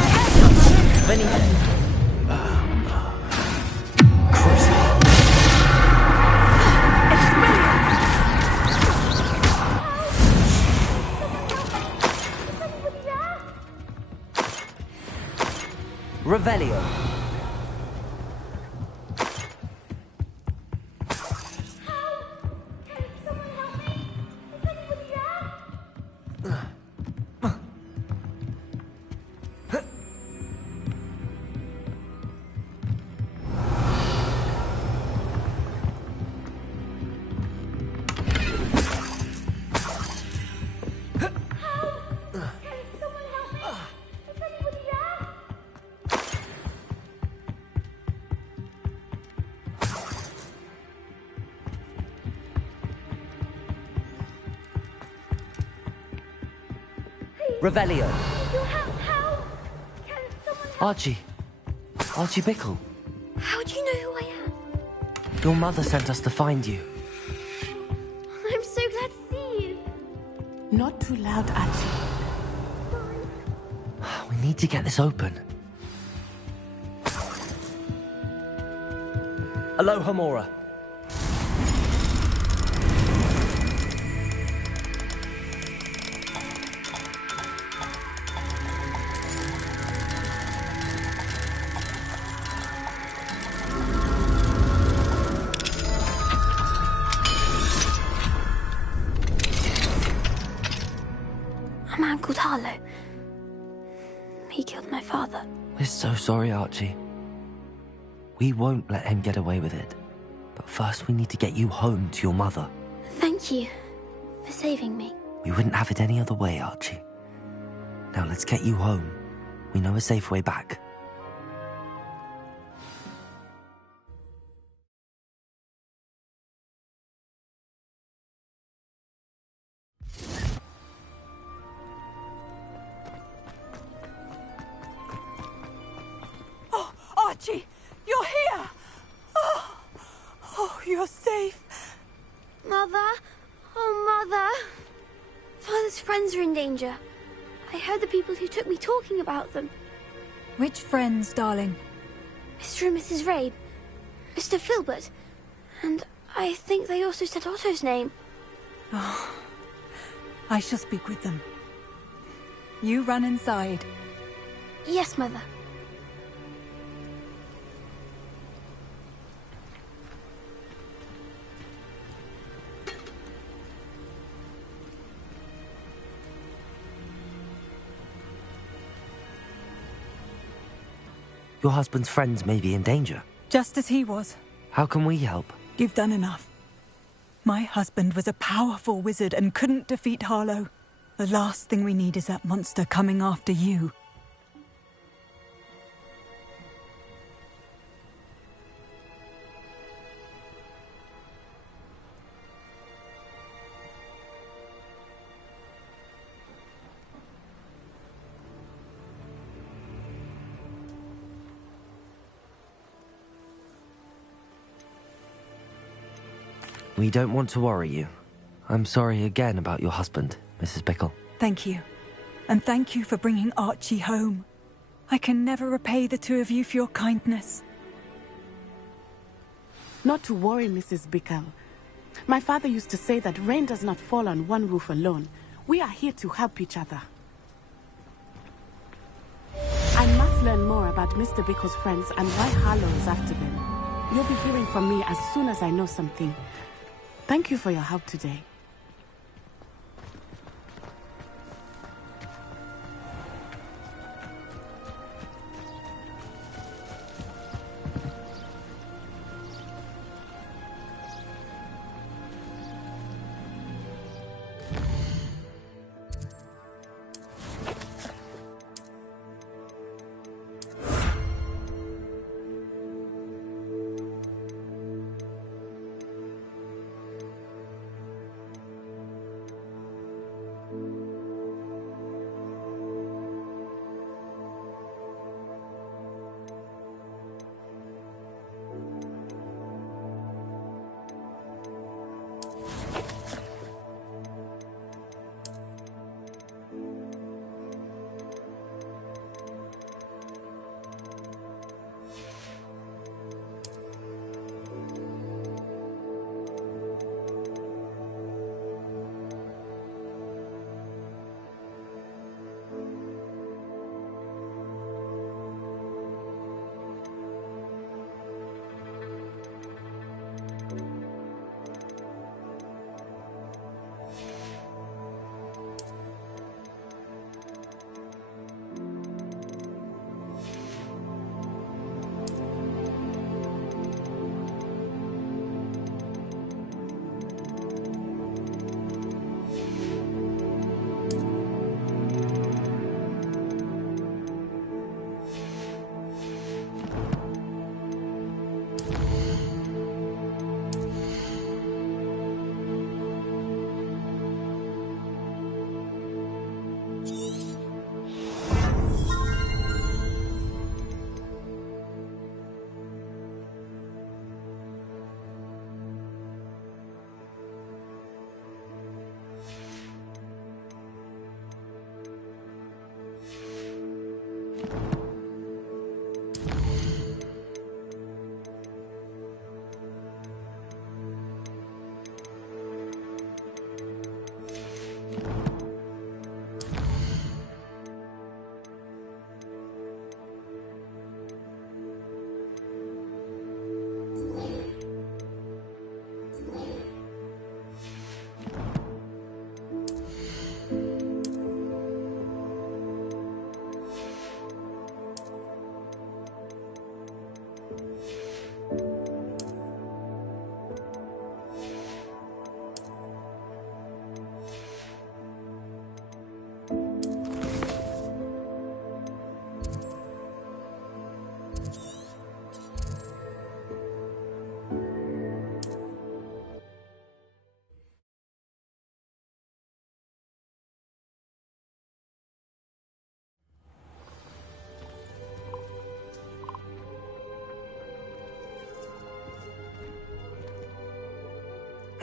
Venite. Revelio. Revelio. Archie. Archie Bickle. How do you know who I am? Your mother sent us to find you. I'm so glad to see you. Not too loud, Archie. We need to get this open. Aloha Mora. A man called Harlow. He killed my father. We're so sorry, Archie. We won't let him get away with it. But first we need to get you home to your mother. Thank you for saving me. We wouldn't have it any other way, Archie. Now let's get you home. We know a safe way back. Oh, Archie, you're here! Oh, you're safe. Mother? Oh, Mother. Father's friends are in danger. I heard the people who took me talking about them. Which friends, darling? Mr. and Mrs. Rabe, Mr. Filbert, and I think they also said Otto's name. Oh, I shall speak with them. You run inside. Yes, Mother. Your husband's friends may be in danger. Just as he was. How can we help? You've done enough. My husband was a powerful wizard and couldn't defeat Harlow. The last thing we need is that monster coming after you. We don't want to worry you. I'm sorry again about your husband, Mrs. Bickle. Thank you. And thank you for bringing Archie home. I can never repay the two of you for your kindness. Not to worry, Mrs. Bickle. My father used to say that rain does not fall on one roof alone. We are here to help each other. I must learn more about Mr. Bickle's friends and why Harlow is after them. You'll be hearing from me as soon as I know something. Thank you for your help today.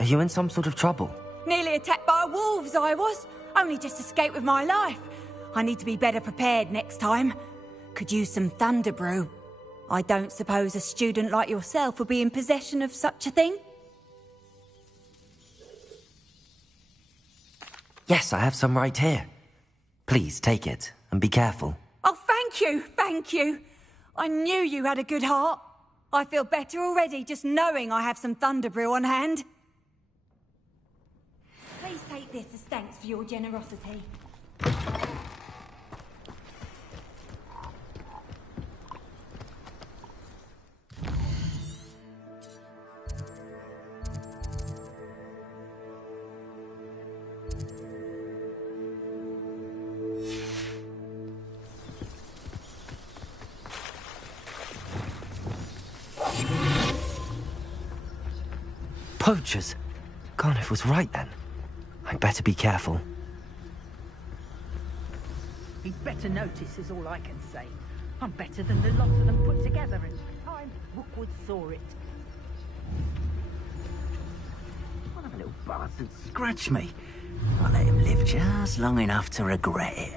you in some sort of trouble? Nearly attacked by wolves, I was. Only just escaped with my life. I need to be better prepared next time. Could use some thunder brew. I don't suppose a student like yourself would be in possession of such a thing? Yes, I have some right here. Please take it, and be careful. Oh, thank you. I knew you had a good heart. I feel better already just knowing I have some thunder brew on hand. Please take this as thanks for your generosity. Poachers? Garniff was right then. I'd better be careful. He'd better notice is all I can say. I'm better than the lot of them put together, and time Rookwood saw it. One of the little bastards scratched me. I'll let him live just long enough to regret it.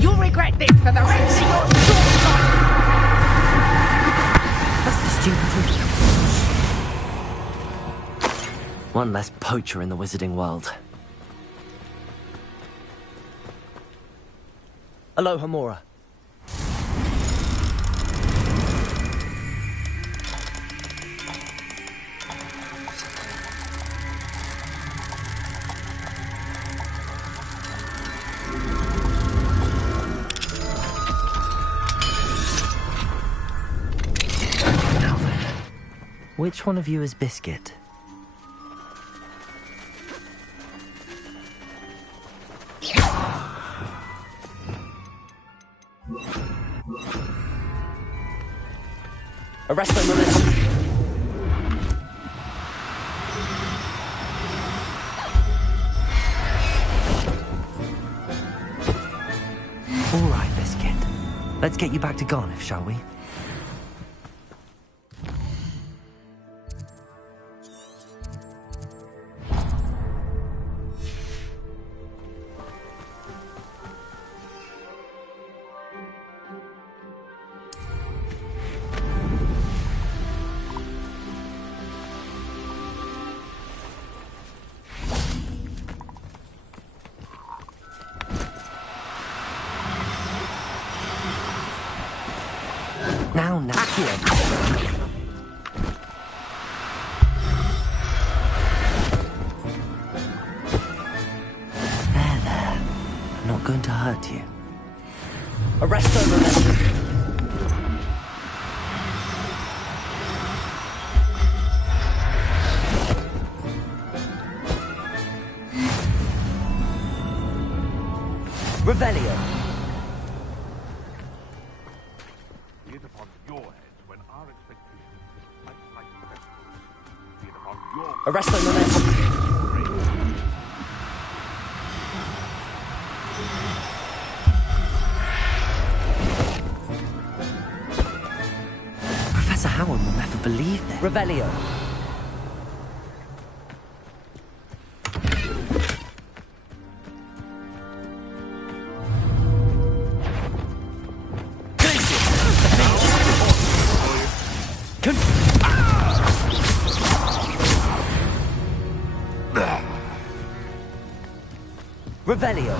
You'll regret this for the rest of your short life! That's the stupid. One less poacher in the wizarding world. Aloha, Mora. Which one of you is Biscuit? Arrest them, Melissa. All right, Biscuit. Let's get you back to Garniff, shall we? Now, here. There. I'm not going to hurt you. Arrest them, Melissa. Revelio. Arrest them, Melissa. Professor Howard will never believe this. Revelio. Revelio.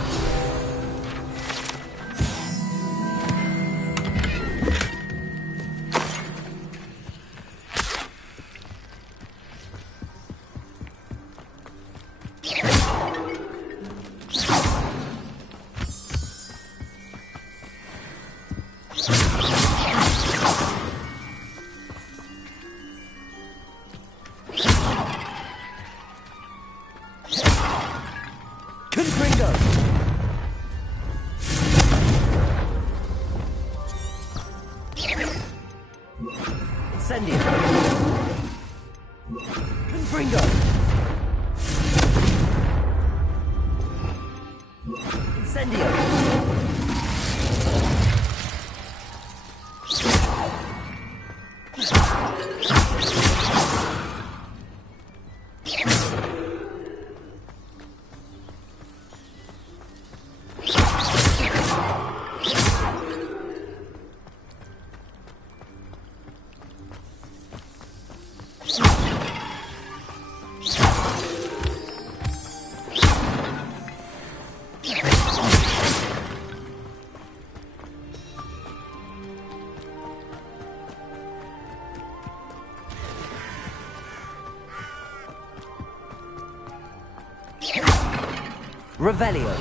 Revelio.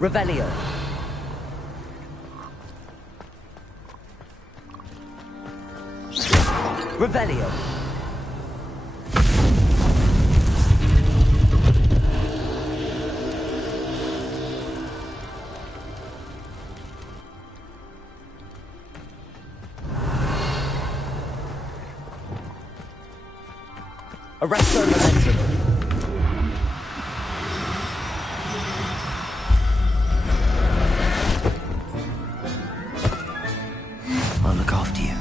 Revelio. Revelio. Arresto momentum. I'll look after you.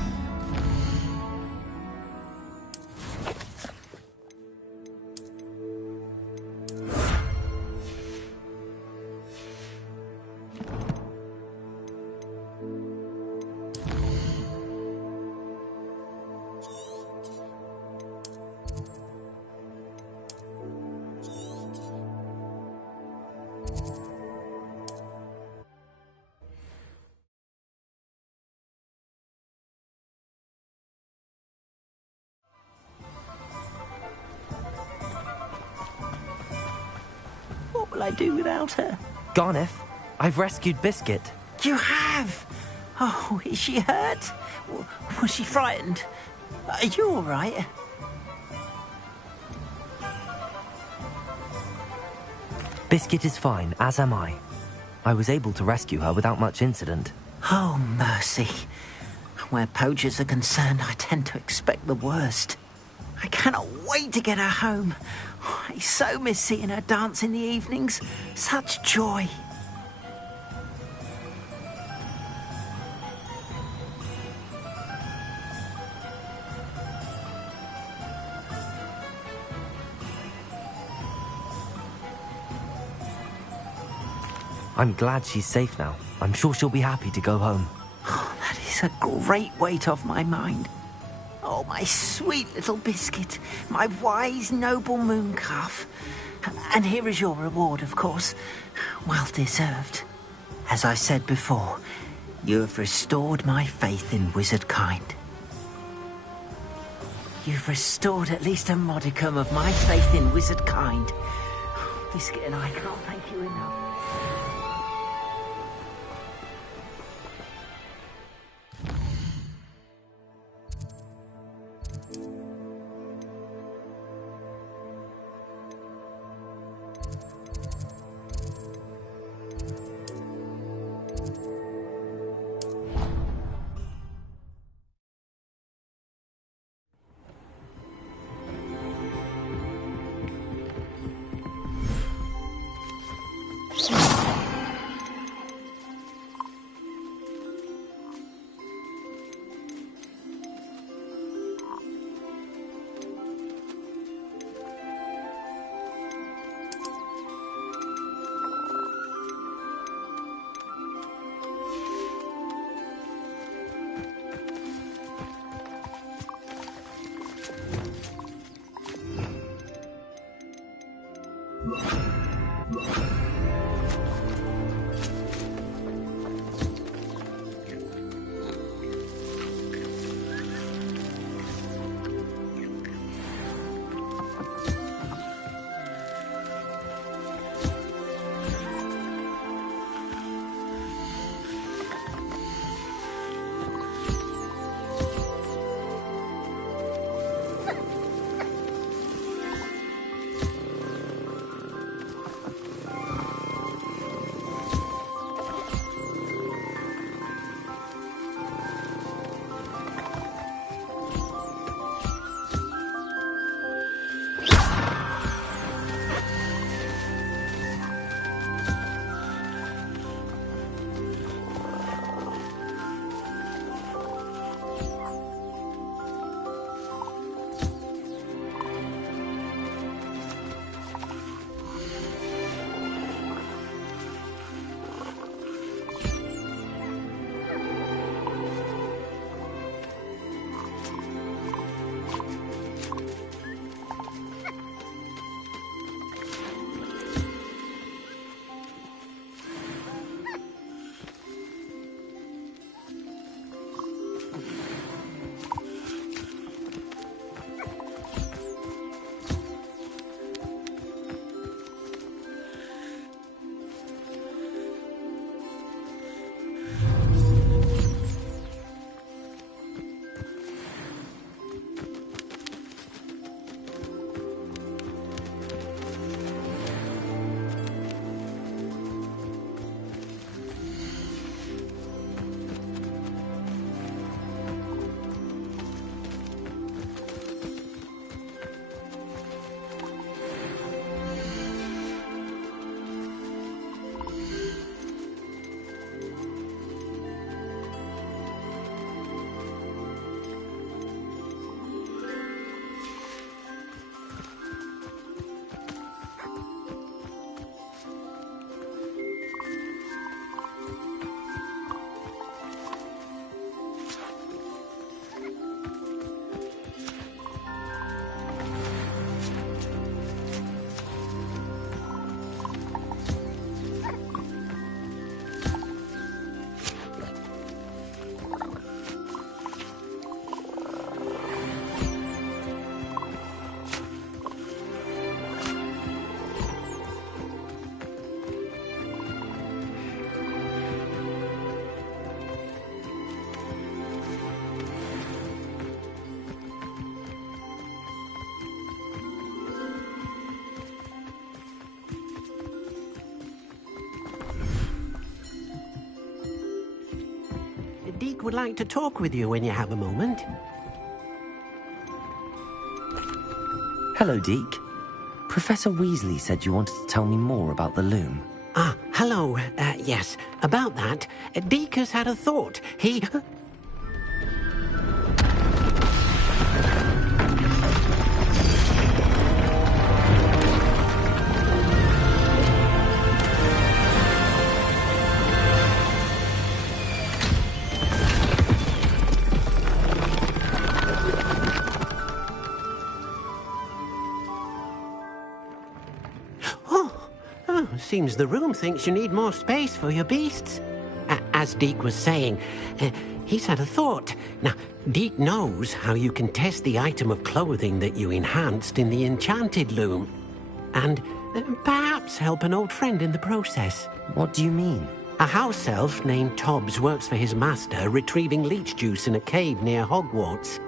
What will I do without her? Garneth, I've rescued Biscuit. You have? Oh, is she hurt? Was she frightened? Are you all right? Biscuit is fine, as am I. I was able to rescue her without much incident. Oh, mercy. Where poachers are concerned, I tend to expect the worst. I cannot wait to get her home. I so miss seeing her dance in the evenings. Such joy. I'm glad she's safe now. I'm sure she'll be happy to go home. Oh, that is a great weight off my mind. Oh, my sweet little Biscuit, my wise, noble moon calf. And here is your reward, of course. Well deserved. As I said before, you have restored my faith in wizard kind. You've restored at least a modicum of my faith in wizard kind. Biscuit and I can't thank you enough. Deke would like to talk with you when you have a moment. Hello, Deke. Professor Weasley said you wanted to tell me more about the loom. Ah, hello. Yes, about that. Deke has had a thought. He... Seems the room thinks you need more space for your beasts. As Deke was saying, he's had a thought. Now, Deke knows how you can test the item of clothing that you enhanced in the enchanted loom. And perhaps help an old friend in the process. What do you mean? A house elf named Tobbs works for his master, retrieving leech juice in a cave near Hogwarts.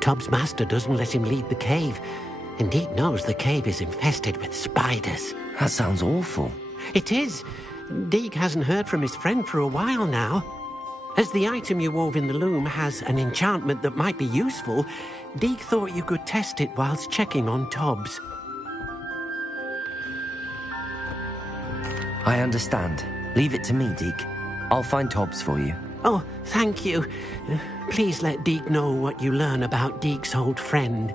Tobbs' master doesn't let him leave the cave, and Deke knows the cave is infested with spiders. That sounds awful. It is. Deke hasn't heard from his friend for a while now. As the item you wove in the loom has an enchantment that might be useful, Deke thought you could test it whilst checking on Tobbs. I understand. Leave it to me, Deke. I'll find Tobbs for you. Oh, thank you. Please let Deke know what you learn about Deke's old friend.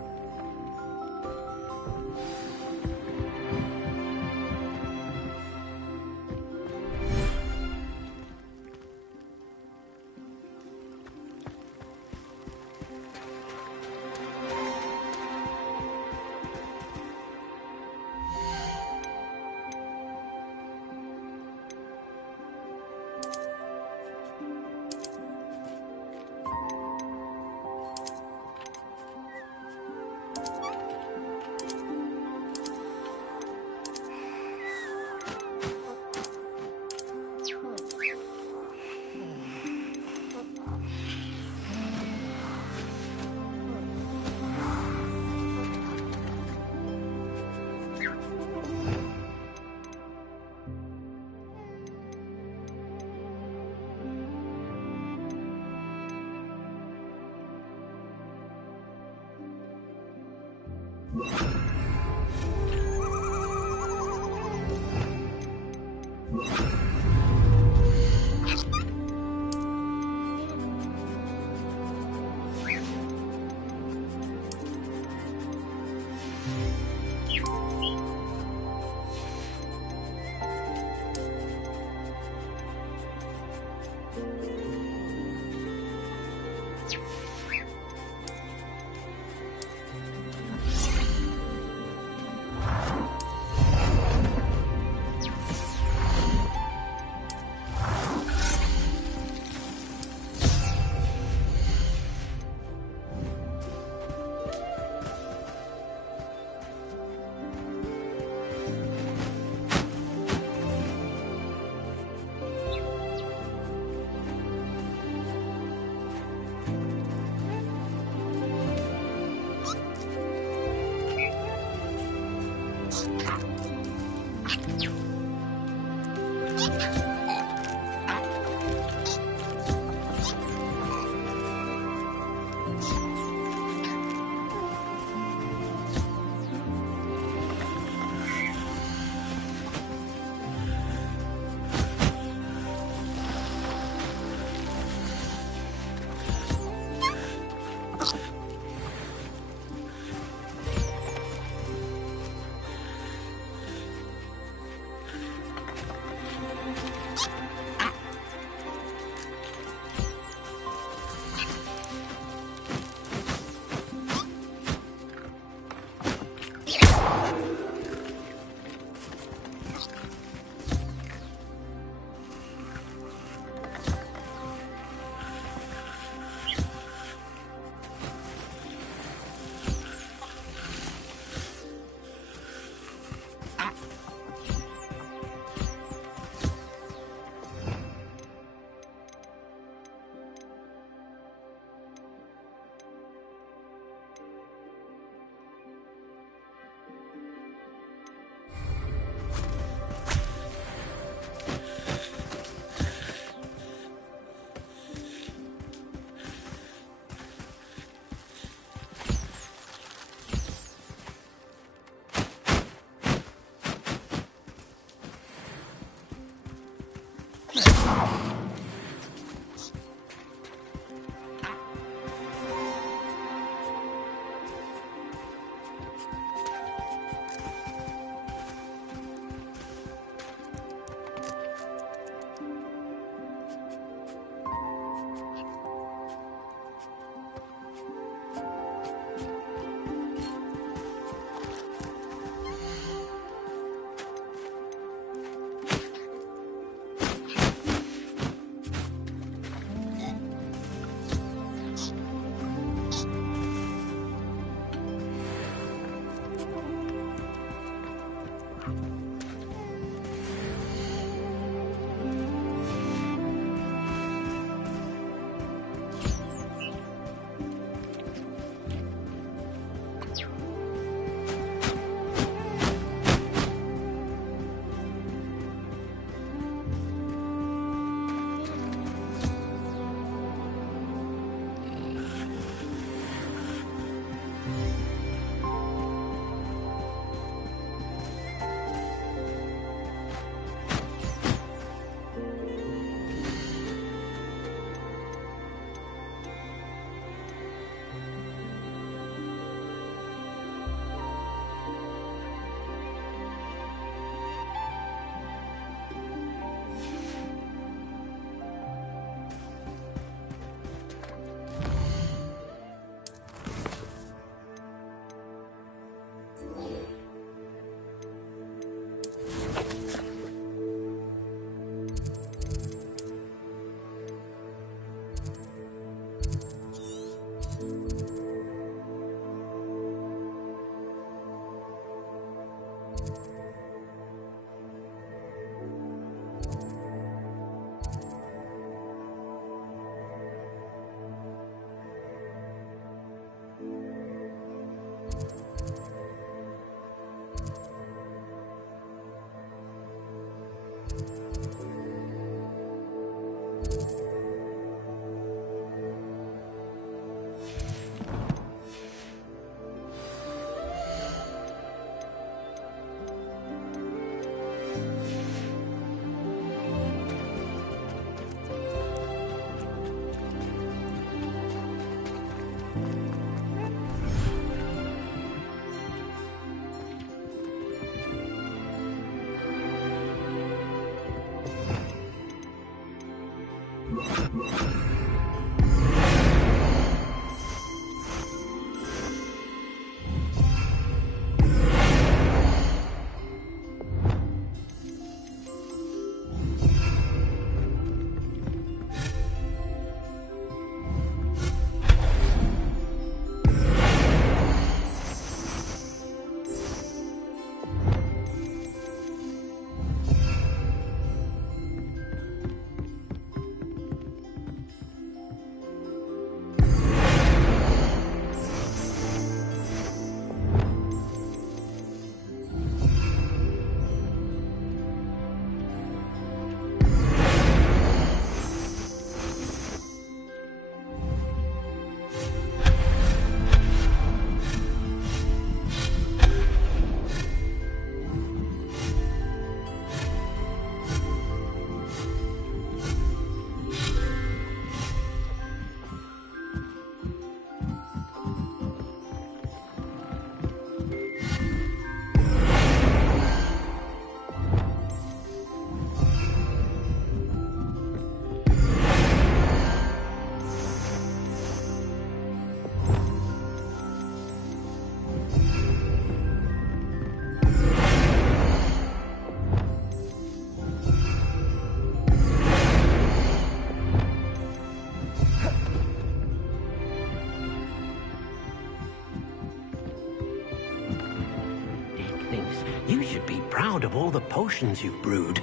proud of all the potions you've brewed.